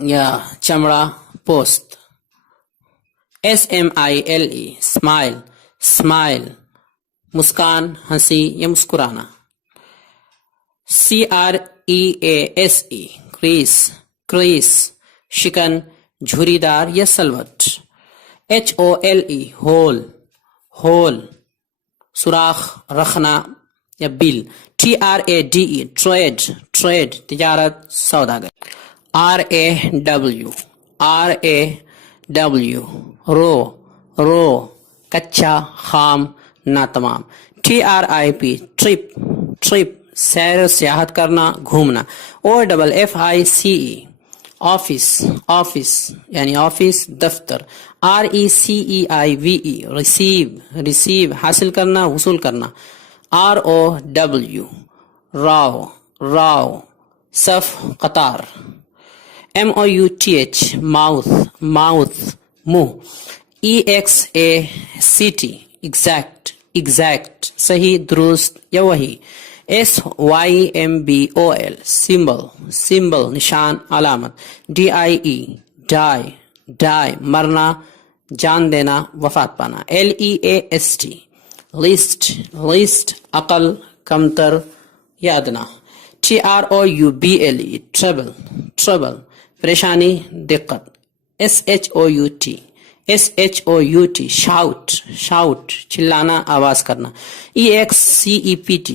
یا چمڑا پوست. SMILE اسمائل اسمائل مسکان ہنسی یا مسکرانا. CREASE کریس کریس شکن جھری دار یا سلوٹ. HOLE ہول ہول سوراخ رکھنا یا بل. TRADE ٹریڈ ٹریڈ تجارت سوداگر. RAW رو رو کچا خام ناتمام. TRIP ٹرپ ٹرپ سیر و سیاحت کرنا گھومنا. OFFICE آفس آفس یعنی آفس دفتر. RECEIVE ریسیو ریسیو حاصل کرنا وصول کرنا. ROW راو راو صف قطار. MOUTH ماؤتھ ماؤتھ منہ. EXACT ایگزیکٹ ایگزیکٹ صحیح درست یا وہی. SYMBOL سمبل سمبل نشان علامت. DIE ڈائی ڈائی مرنا جان دینا وفات پانا. LEAST لسٹ لسٹ عقل کمتر یا ادنا. TROUBLE ٹربل ٹربل پریشانی دقت. SHOUT شاؤٹ شاؤٹ چلانا آواز کرنا. EXCEPT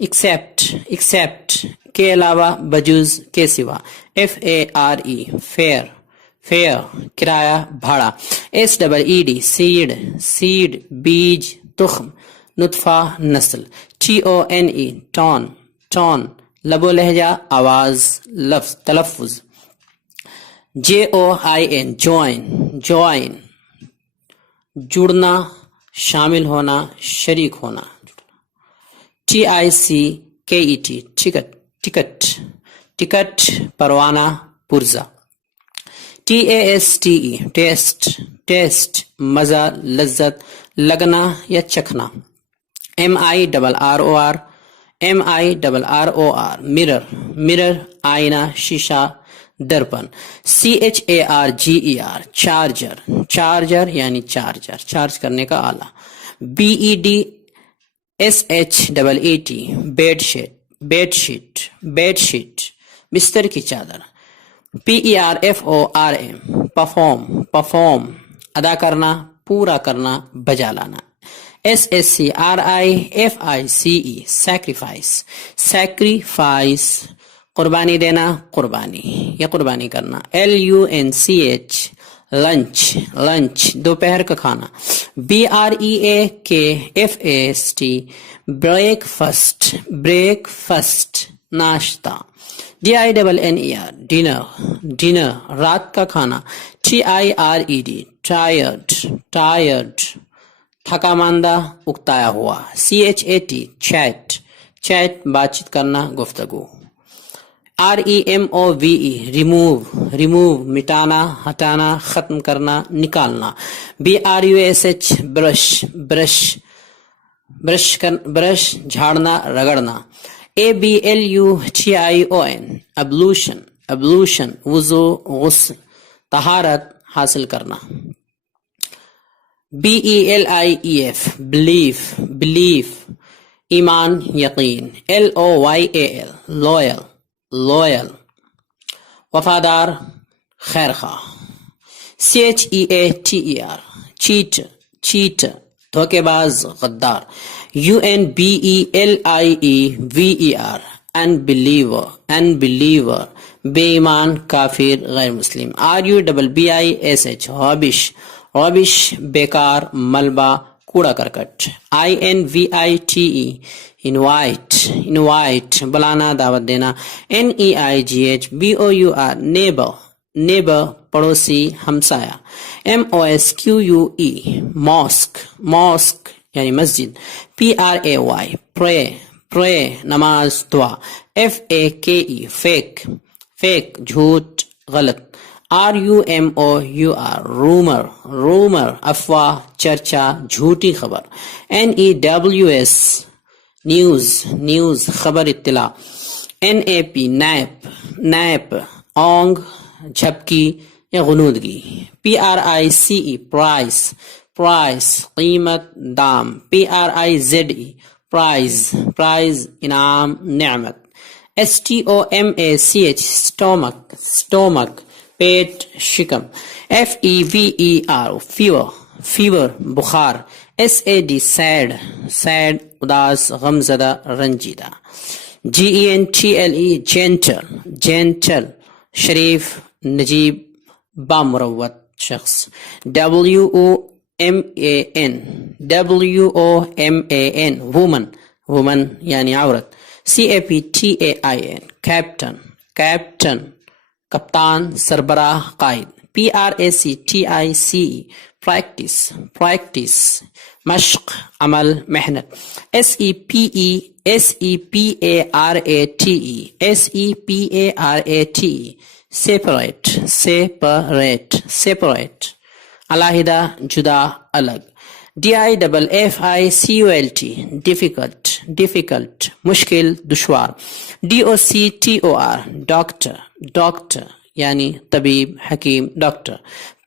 ایکسیپٹ ایکسیپٹ کے علاوہ بجوز کے سوا. FARE فیئر فیئر کرایہ بھاڑا. SEED سیڈ سیڈ بیج تخم نطفہ نسل. TONE ٹون ٹون لب و لہجہ آواز لفظ تلفظ. JOIN جوائن جوائن جڑنا شامل ہونا شریک ہونا. TICKET ٹکٹ ٹکٹ ٹکٹ پروانہ پرزہ. TASTE ٹیسٹ ٹیسٹ مزہ لذت لگنا یا چکھنا. MIRROR مرر مرر آئینہ شیشہ درپن. CHARGER چارجر چارجر یعنی چارجر چارج کرنے کا آلہ. BEDSHEAT bed sheet bed sheet bed sheet بستر کی چادر. PERFORM پرفارم پرفارم ادا کرنا پورا کرنا بجا لانا. SSCRIFICE سیکریفائس سیکریفائس قربانی دینا قربانی یا قربانی کرنا. LUNCH لنچ لنچ دوپہر کا کھانا. BREAKFAST break first break first ناشتہ. DINNER ڈنر ڈنر رات کا کھانا. TIRED ٹائرڈ ٹائرڈ تھکا ماندہ اکتایا ہوا. CHAT چیٹ چیٹ بات چیت کرنا گفتگو. REMOVE ریموو ریموو مٹانا ہٹانا ختم کرنا نکالنا. BRUSH برش برش برش جھاڑنا رگڑنا. ablution, ablution, ablution, وضو غسل طہارت حاصل کرنا. belief, belief, belief, ایمان یقین. loyal, loyal, loyal, وفادار خیر خواہ. cheater, cheater, cheater, دھوکے باز غدار. unbeliever, unbeliever, unbeliever, بے ایمان کافر غیر مسلم. rubbish, rubbish, rubbish, بیکار ملبہ کوڑا کرکٹ. invite, invite, invite, بلانا دعوت دینا. neigh, bour, neighbor, neighbor, پڑوسی ہمسایہ. mosque, mosque, mosque یعنی مسجد. pray, pray, pray, نماز دعا. fake, fake, fake, جھوٹ غلط. rumor, rumor, rumor, افواہ چرچا جھوٹی خبر. news, news, news, خبر اطلاع. nap, nap, nap, اونگ جھپکی یا غنودگی. price, price, price, قیمت دام. prize, prize, prize, انعام نعمت. stomach, stomach, stomach, پیٹ شکم. fever, fever, fever, بخار. sad, sad, sad, اداس غمزدہ رنجیدہ. gentle, gentle, gentle, شریف نجیب بامروت شخص. woman, woman, woman, woman یعنی عورت. captain, captain, captain, کپتان سربراہ قائد. practice, practice, practice, مشق عمل محنت. separate, separate, separate, separate, separate, علیحدہ جدا الگ. difficult, difficult, difficult, مشکل دشوار. doctor, doctor, doctor یعنی طبیب حکیم ڈاکٹر.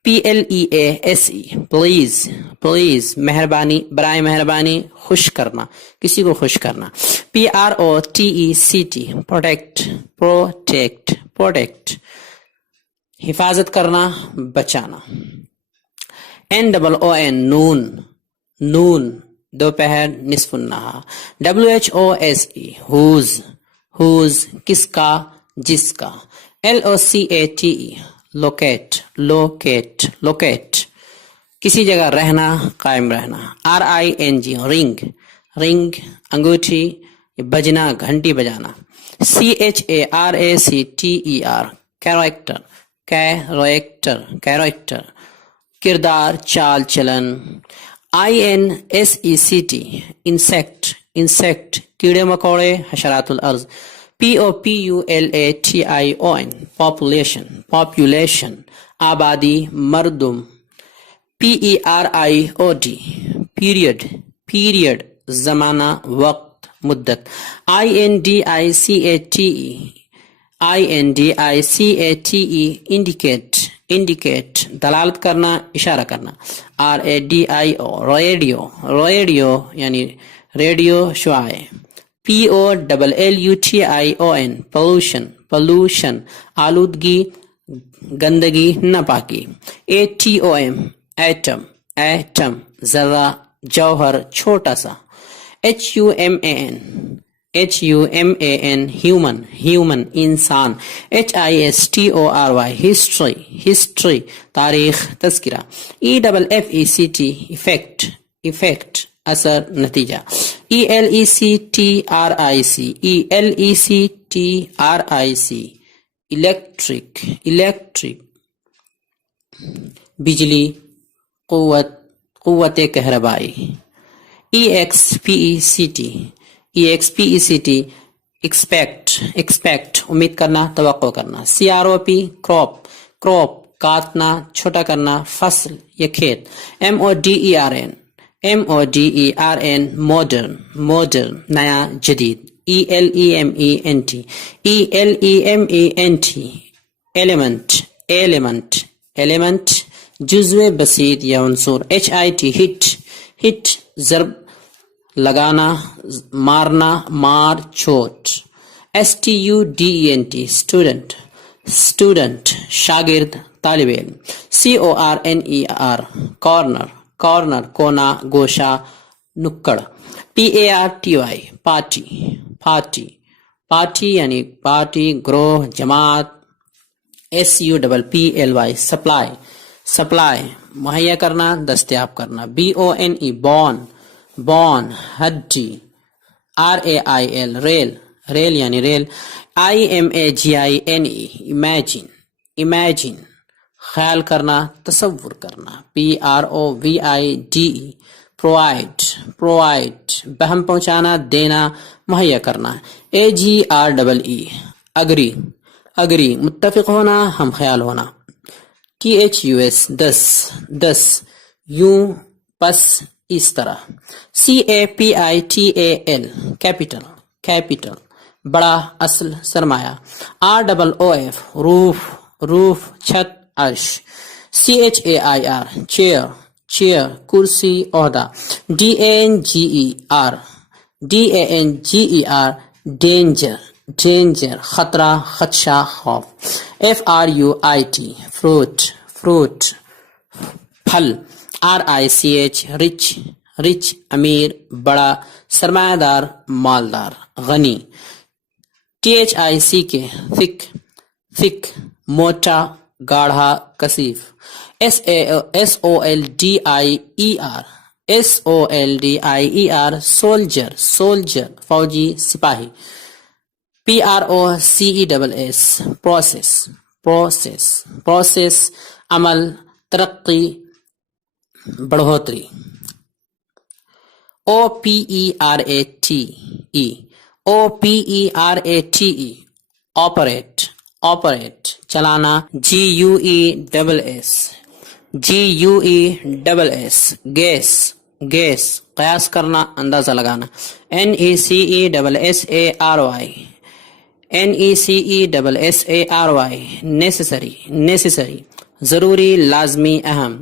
please, please, please, مہربانی برائے مہربانی خوش کرنا کسی کو خوش کرنا. protect, protect, protect, protect, حفاظت کرنا بچانا. NOON, نون نون دوپہر نصف النہار. WHOSE, whose, whose, کس کا جس کا. LOCATE, locate, locate, locate, کسی جگہ رہنا قائم رہنا. RING, ring, ring, انگوٹھی بجنا گھنٹی بجانا. CHARACTER, character, character, character, کردار چال چلن. INSECT, insect, insect, کیڑے مکوڑے حشرات الارض. POPULATION, population, population, آبادی مردم. PERIOD, period, period, زمانہ وقت مدت. INDICATE, indicate, indicate, دلالت کرنا اشارہ کرنا. RADIO, radio, radio یعنی ریڈیو شعاع. POLLUTION, pollution, pollution, آلودگی گندگی ناپاکی. ATOM, atom, atom, ذرہ جوہر چھوٹا سا. HUMAN, human, human, انسان. HISTORY, history, history, تاریخ تذکرہ. EFFECT, effect, effect, اثر نتیجہ. ELECTRIC, electric, electric, بجلی قوت قوت کہربائی. EXPECT, expect, expect, امید کرنا توقع کرنا. CROP, crop, crop, کاٹنا چھوٹا کرنا فصل یا کھیت. MODERN, modern, modern, نیا جدید. element, element, element, element, element جزو بسیط یا عنصر. hit, hit, hit ضرب لگانا مارنا مار چوٹ. student, student, student شاگرد طالب علم. corner, corner, corner کونا گوشہ نکڑ. party, party, party, party یعنی پارٹی گروہ جماعت. supply, supply, supply مہیا کرنا دستیاب کرنا. bone, bone, bone ہڈی. rail, ریل, ریل یعنی ریل. imagine, imagine, imagine خیال کرنا تصور کرنا. provide, provide, provide بہم پہنچانا دینا مہیا کرنا. agree, agree, agree متفق ہونا ہم خیال ہونا. thus, دس, دس یوں پس اس طرح. capital, capital, capital بڑا اصل سرمایہ. roof, روف, روف چھت عرش. chair, chair, chair کرسی عہدہ. danger, danger danger, danger خطرہ خدشہ خوف. fruit, fruit, fruit پھل. rich, rich, rich امیر بڑا سرمایہ دار مالدار غنی. thick, thick, thick موٹا گاڑھا کثیف. soldier, soldier, soldier فوجی سپاہی. process, process, process, process عمل ترقی بڑھوتری. operate, operate operate, operate چلانا. guess, guess, guess قیاس کرنا اندازہ لگانا. necessary, necessary, necessary ضروری لازمی اہم.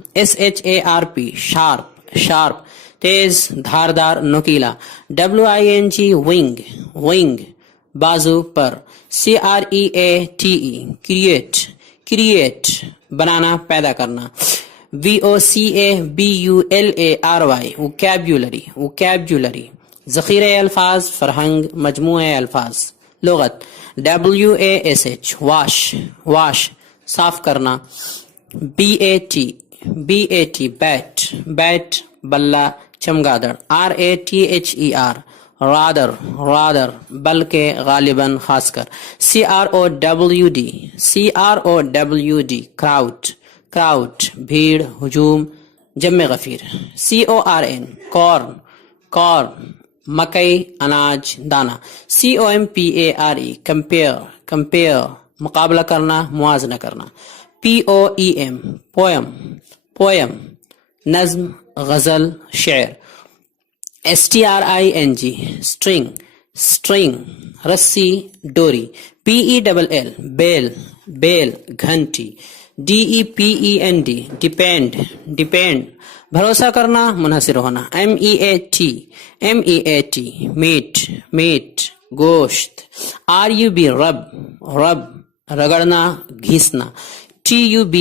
sharp, sharp تیز دھاردار نکیلا. wing, wing بازو پر. create, create بنانا پیدا کرنا. vocabulary, vocabulary ذخیرہ الفاظ فرہنگ مجموعہ الفاظ لغت. wash, wash صاف کرنا. bat, bat bat بلہ چمگادڑ. rather, rather بلکہ غالباً خاص کر. crowd, crowd, crowd بھیڑ ہجوم جمع غفیر. corn, corn مکئی اناج دانہ. compare, compare مقابلہ کرنا موازنہ کرنا. poem, poem نظم غزل شعر. string, string رسی ڈوری. bell, bell گھنٹی. depend, depend بھروسہ کرنا منحصر ہونا. meat, meat, meat گوشت. rub, rub رگڑنا گھسنا. tube,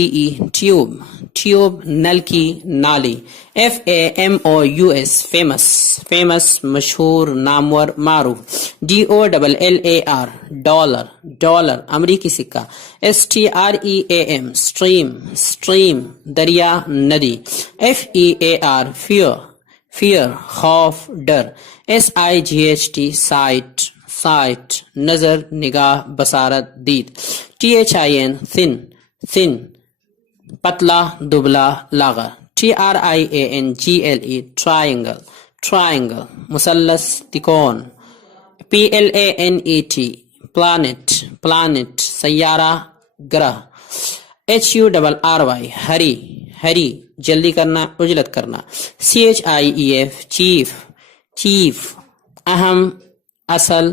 tube نل کی نالی. famous, famous, famous مشہور نامور معروف. dollar, dollar, dollar امریکی سکہ. stream, stream, stream دریا ندی. fear, fear خوف ڈر. sight, sight, sight نظر نگاہ بصارت دید. thin, thin پتلا دبلا لاغر. triangle, triangle, triangle مثلث تکون. planet, planet, planet سیارہ گرہ. hurry, hurry, hurry جلدی کرنا عجلت کرنا. chief, chief, chief اہم اصل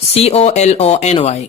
COLONY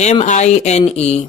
MINE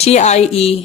TIE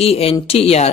ENTER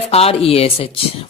FRESH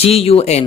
GUN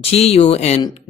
GUN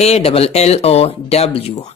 ALLOW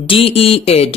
DEAD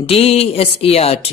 DESERT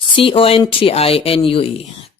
CONTINUE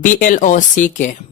BLOCK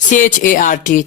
CHART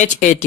HAT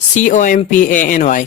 COMPANY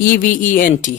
EVENT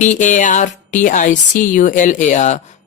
PARTICULAR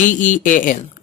DEAL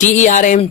TERM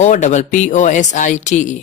OPPOSITE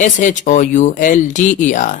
SHOULDER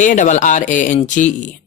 ARRANGE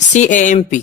CAMP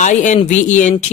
INVENT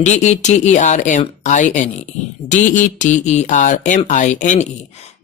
DETERMINE DETERMINE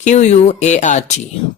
QUART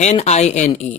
NINE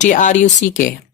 TRUCK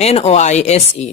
NOISE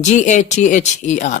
GATHER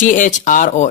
THROW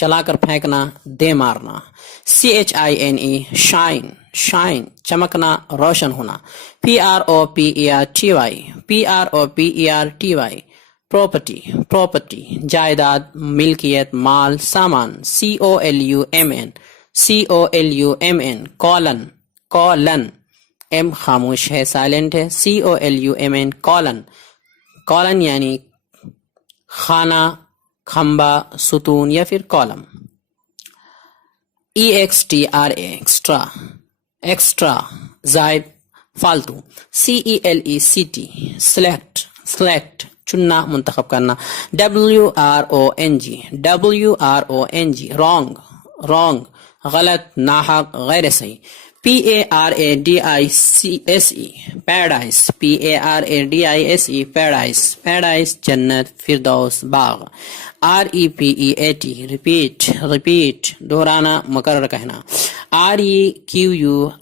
چلا کر پھینکنا، دے مارنا. CHINE shine, shine چمکنا، روشن ہونا. PROPERTY property, property جائیداد، ملکیت، مال، سامان. COLUMN colon, colon M خاموش ہے، سائلنٹ ہے. COLUMN کولن، کولن یعنی خانہ، کھمبا، ستون یا پھر کالم. EXTRA ایکسٹرا، ایکسٹرا زائد، فالتو. CELECT سلیکٹ، سلیکٹ چننا، منتخب کرنا. WRONG رانگ، رانگ غلط، ناحق، غیر صحیح. PARADISE paradise, PARADISE paradise, paradise جنت، فردوس، باغ. REPEAT ریپیٹ، ریپیٹ دہرانا، مقرر کہنا. REQUIRE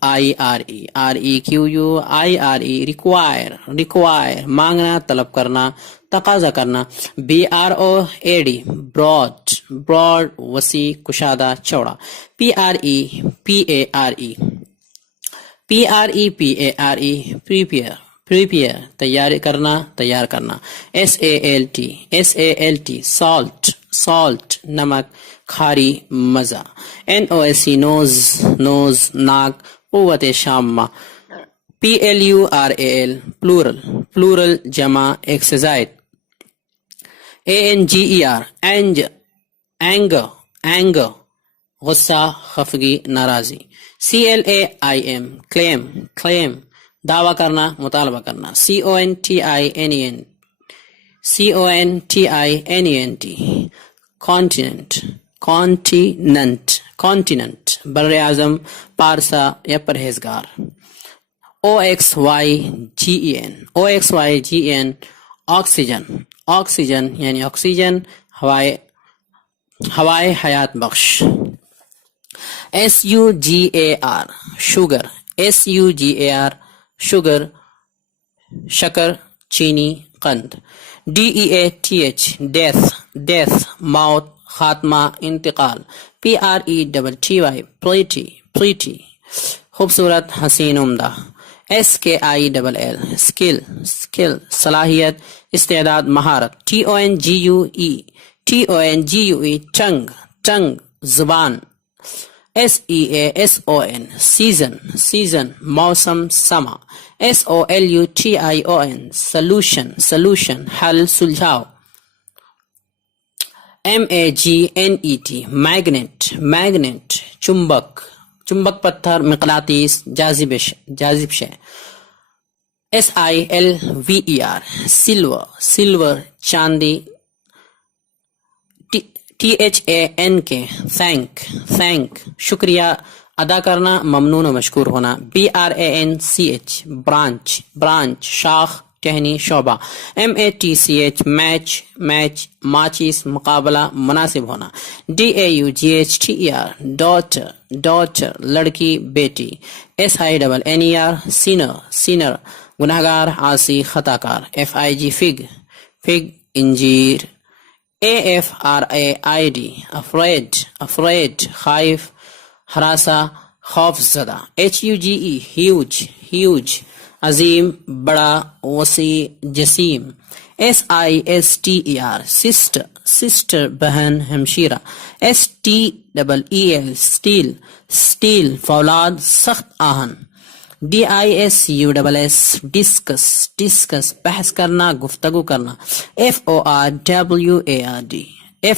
ریکوائر، ریکوائر مانگنا، طلب کرنا، تقاضا کرنا. BROAD براڈ، براڈ وسیع، کشادہ، چوڑا. PREPARE پریپیئر، پریپیئر تیار کرنا، تیار کرنا. SALT سالٹ، سالٹ نمک، کھاری، مزہ. NOSE نوز، نوز ناک، قوت شامہ. PLURAL پلورل، پلورل جمع، ایک سے زائد. ANGER اینج، اینگر، اینگر غصہ، خفگی، ناراضی. CLAIM کلیم، کلیم دعویٰ کرنا، مطالبہ کرنا. CONTINENT کانٹیننٹ، کانٹیننٹ، کانٹیننٹ بر اعظم، پارسا یا پرہیزگار. OXYGEN آکسیجن، آکسیجن یعنی آکسیجن، ہوائے، ہوائے حیات بخش. SUGAR شوگر، SUGAR شوگر، شکر، چینی، قند. DEATH ڈیتھ، ڈیتھ موت، خاتمہ، انتقال. PRETTY پریٹی، پریٹی خوبصورت، حسین، عمدہ. SKILL اسکل، اسکل صلاحیت، استعداد، مہارت. TONGUE ٹنگ، ٹنگ زبان. SEASON سیزن، سیزن موسم، سما. SOLUTION سلوشن، سلوشن حل، سلجھاؤ. MAGNET میگنیٹ، میگنیٹ چمبک، چمبک پتھر، مقناطیس، جاذب، جاذب شے. SILVER سلور، سلور چاندی. THANK تھینک، تھینک شکریہ ادا کرنا، ممنون و مشکور ہونا. BRANCH برانچ، برانچ شاخ، ٹہنی، شعبہ. MATCH میچ، میچ ماچس، مقابلہ، مناسب ہونا. DAUGHTER ڈاٹر، ڈاٹر لڑکی، بیٹی. SINNER سینر، سینر گنہگار، عاصی، خطا کار. FIG فگ، فگ انجیر. AFRAID افریڈ، افریڈ خائف، ہراسا، خوف زدہ. HUGE ہیوج، ہیوج عظیم، بڑا، وسیع، جسیم. SISTER سسٹر، سسٹر بہن، ہمشیرہ. STEEL سٹیل، سٹیل فولاد، سخت آہن. DISCUSS ڈسکس، ڈسکس بحث کرنا، گفتگو کرنا. FORWARD،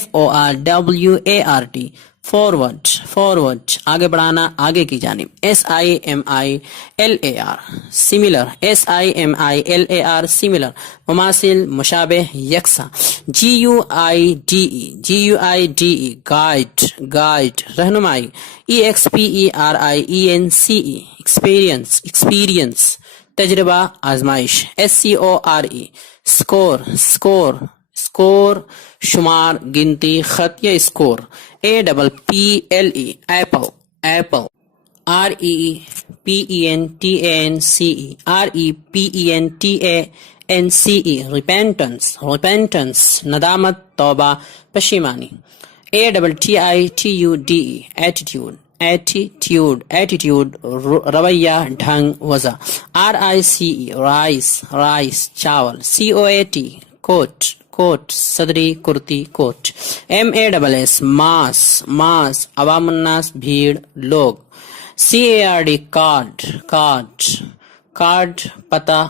FORWARD فارورڈ، فارورڈ آگے بڑھانا، آگے کی جانب. SIMILAR سملر، SIMILAR سملر مماثل، مشابہ، یکساں. GUIDE، GUIDE گائیڈ، گائیڈ رہنمائی. EXPERIENCE ایکسپیرینس، ایکسپیرینس تجربہ، آزمائش. SCORE اسکور، اسکور، اسکور شمار، گنتی، خط یا score. APPLE apple, apple. REPENTANCE REPENTANCE repentance, repentance ندامت، توبہ، پشیمانی. ATTITUDE attitude, attitude رویہ ڈھنگ وضع. RICE rice چاول. coat صدری کرتی کوٹ. MASS mass عوام الناس بھیڑ لوگ. CARD پتہ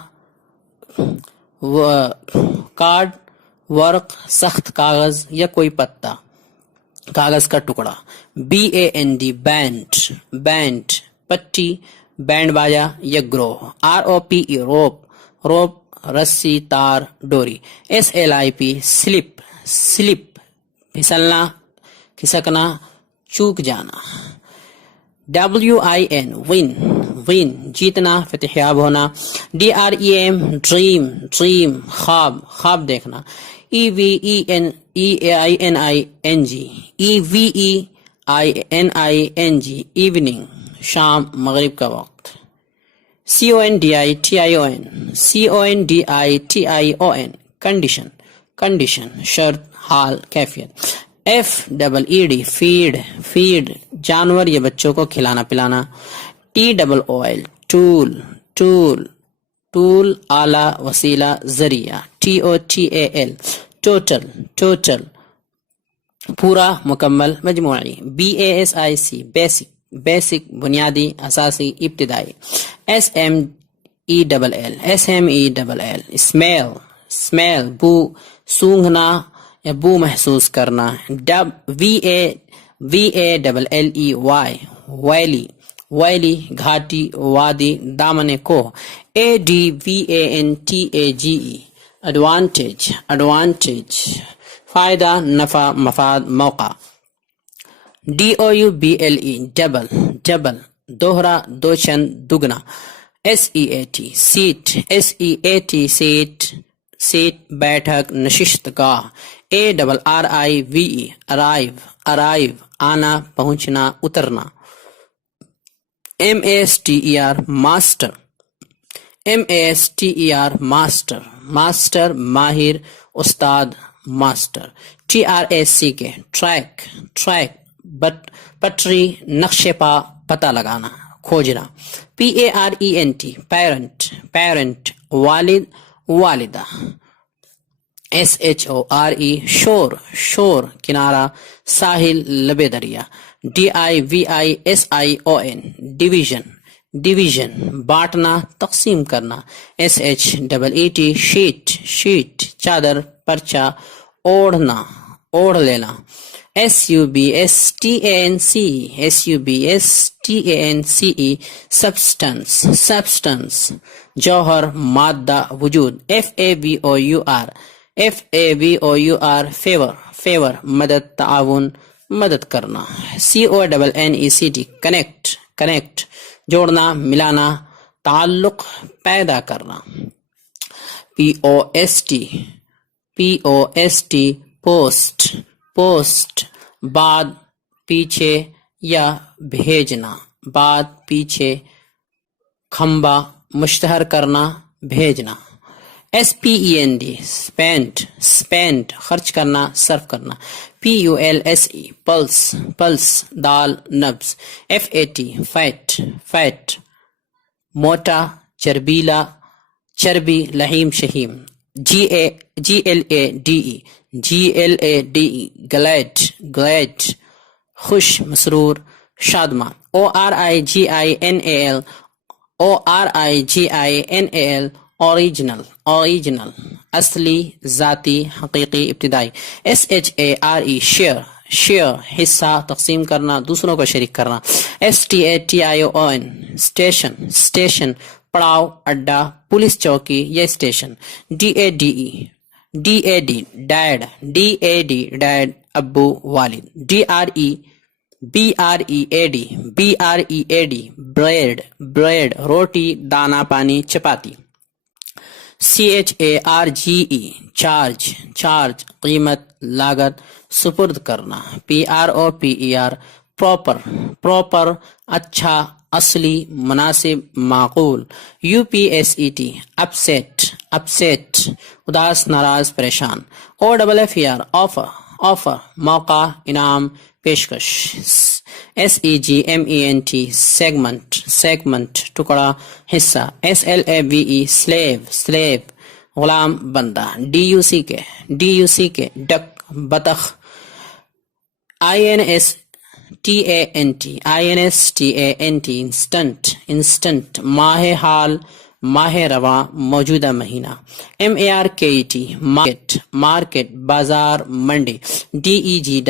کارڈ ورق سخت کاغذ یا کوئی پتہ کاغذ کا ٹکڑا. BAND بینڈ پٹی بینڈ باجا یا گروہ. ROPE روپ رسی تار ڈوری. SLIP سلپ پھسلنا کھسکنا چوک جانا. WIN win جیتنا فتح یاب ہونا. DREAM ڈریم خواب دیکھنا. EVENING ایوننگ شام مغرب کا وقت. CONDITION کنڈیشن شرط حال کیفیت. FEED فیڈ جانور یا بچوں کو کھلانا پلانا. TOOL ٹول آلہ وسیلہ ذریعہ. TOTAL ٹوٹل پورا مکمل مجموعی. BASIC بیسک بنیادی اساسی ابتدائی. SMELL اسمیل بو سونگھنا یا بو محسوس کرنا. VALLEY ویلی گھاٹی وادی دامن کو. ADVANTAGE ایڈوانٹیج فائدہ نفع مفاد موقع. DOUBLE ڈبل دوہرا دو چند دگنا. SEAT سیٹ بیٹھک نشست گاہ. ARRIVE ارائیو آنا پہنچنا اترنا. MASTER ماسٹر ماہر استاد ماسٹر. TRACK ٹریک پٹری نقشے پا پتہ لگانا کھوجنا. PARENT پیرنٹ والد والدہ. SHORE شور کنارہ ساحل لبے دریا. DIVISION ڈویژن بانٹنا تقسیم کرنا. SHEET شیٹ چادر پرچہ اوڑھ لینا. SUBSTANCE سبسٹنس جوہر مادہ وجود. FAVOUR فیور مدد تعاون مدد کرنا. CONNECT کنیکٹ جوڑنا ملانا تعلق پیدا کرنا. POST پوسٹ بعد پیچھے یا بھیجنا. بعد پیچھے کھمبا مشتہر کرنا بھیجنا. SPEND اسپینڈ خرچ کرنا صرف کرنا. PULSE پلس دال نبض. FAT فیٹ موٹا چربیلا چربی لحیم شہیم. GLADE گلیڈ خوش مسرور شادماں. ORIGINAL اوریجنل اصلی ذاتی حقیقی ابتدائی. SHARE شیئر حصہ تقسیم کرنا دوسروں کو شریک کرنا. STATION اسٹیشن پڑاؤ اڈا پولیس چوکی یا اسٹیشن. DAD ڈیڈ ابو والد. BREAD بریڈ روٹی دانا پانی چپاتی. CHARGE چارج قیمت لاگت سپرد کرنا. PROPER پراپر اچھا اصلی مناسب معقول. UPSET اپسیٹ اداس ناراض پریشان. OFFER آفر موقع انعام پیشکش SEGMENT سیگمنٹ ٹکڑا حصہ SLAVE سلیب غلام بندہ DUCK ڈک بطخ INSTANT انسٹنٹ ماہ رواں موجودہ مہینہ MARKET مارکیٹ بازار منڈی DEGREE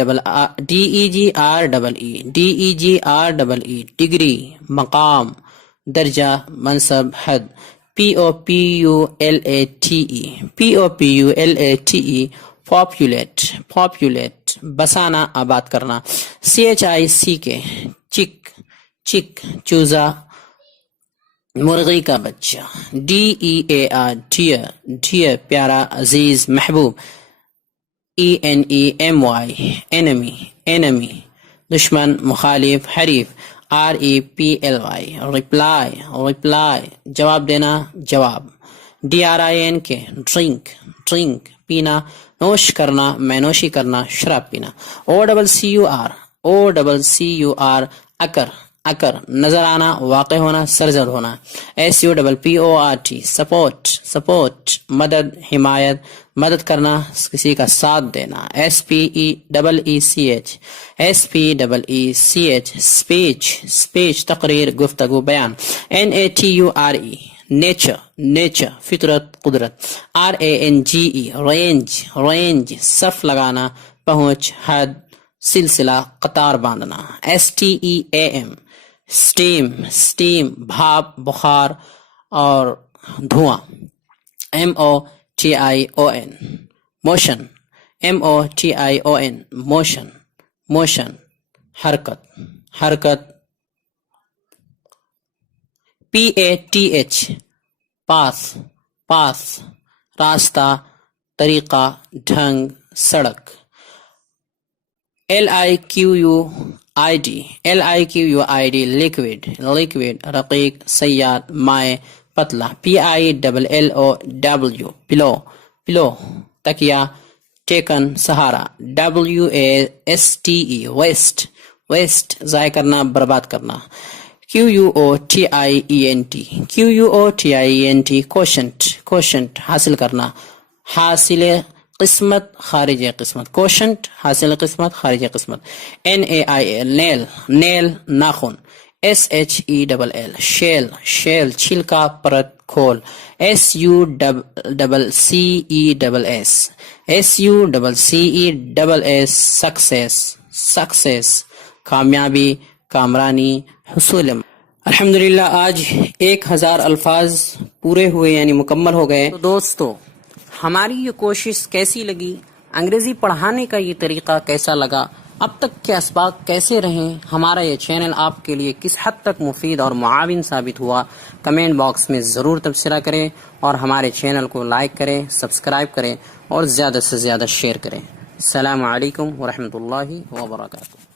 ڈگری مقام درجہ منصب حد POPULATE پاپولیٹ بسانا آباد کرنا CHICK چک چوزا مرغی کا بچہ DEAR ڈیئر پیارا عزیز محبوب ENEMY enemy دشمن مخالف حریف REPLY reply جواب دینا جواب DRINK ڈرنک پینا نوش کرنا میں نوشی کرنا شراب پینا OCCUR اکر نظر آنا واقع ہونا سرزد ہونا SUPPORT سپورٹ مدد حمایت مدد کرنا کسی کا ساتھ دینا SPECH اسپیچ تقریر گفتگو بیان NATURE نیچر فطرت قدرت RANGE رینج صف لگانا پہنچ حد سلسلہ قطار باندھنا STEAM اسٹیم بھاپ بخار اور دھواں MOTION موشن موشن حرکت PATH پاس راستہ طریقہ ڈھنگ سڑک LIQUID لکوڈ رقیق سیال مائع پتلا PILLOW پلو تکیا ٹیکن سہارا WASTE ویسٹ ضائع کرنا برباد کرنا QUOTIENT کوشنٹ حاصل کرنا حاصل قسمت خارج قسمت کوشنٹ حاصل قسمت خارج قسمت NAIL نیل ناخن SHELL شیل چھلکا پرت کھول SUCCESS سکسیس کامیابی کامرانی حصول الحمدللہ آج 1000 الفاظ پورے ہوئے یعنی مکمل ہو گئے. تو دوستو ہماری یہ کوشش کیسی لگی، انگریزی پڑھانے کا یہ طریقہ کیسا لگا، اب تک کے اسباق کیسے رہیں، ہمارا یہ چینل آپ کے لیے کس حد تک مفید اور معاون ثابت ہوا، کمنٹ باکس میں ضرور تبصرہ کریں اور ہمارے چینل کو لائک کریں، سبسکرائب کریں اور زیادہ سے زیادہ شیئر کریں. السلام علیکم ورحمۃ اللہ وبرکاتہ.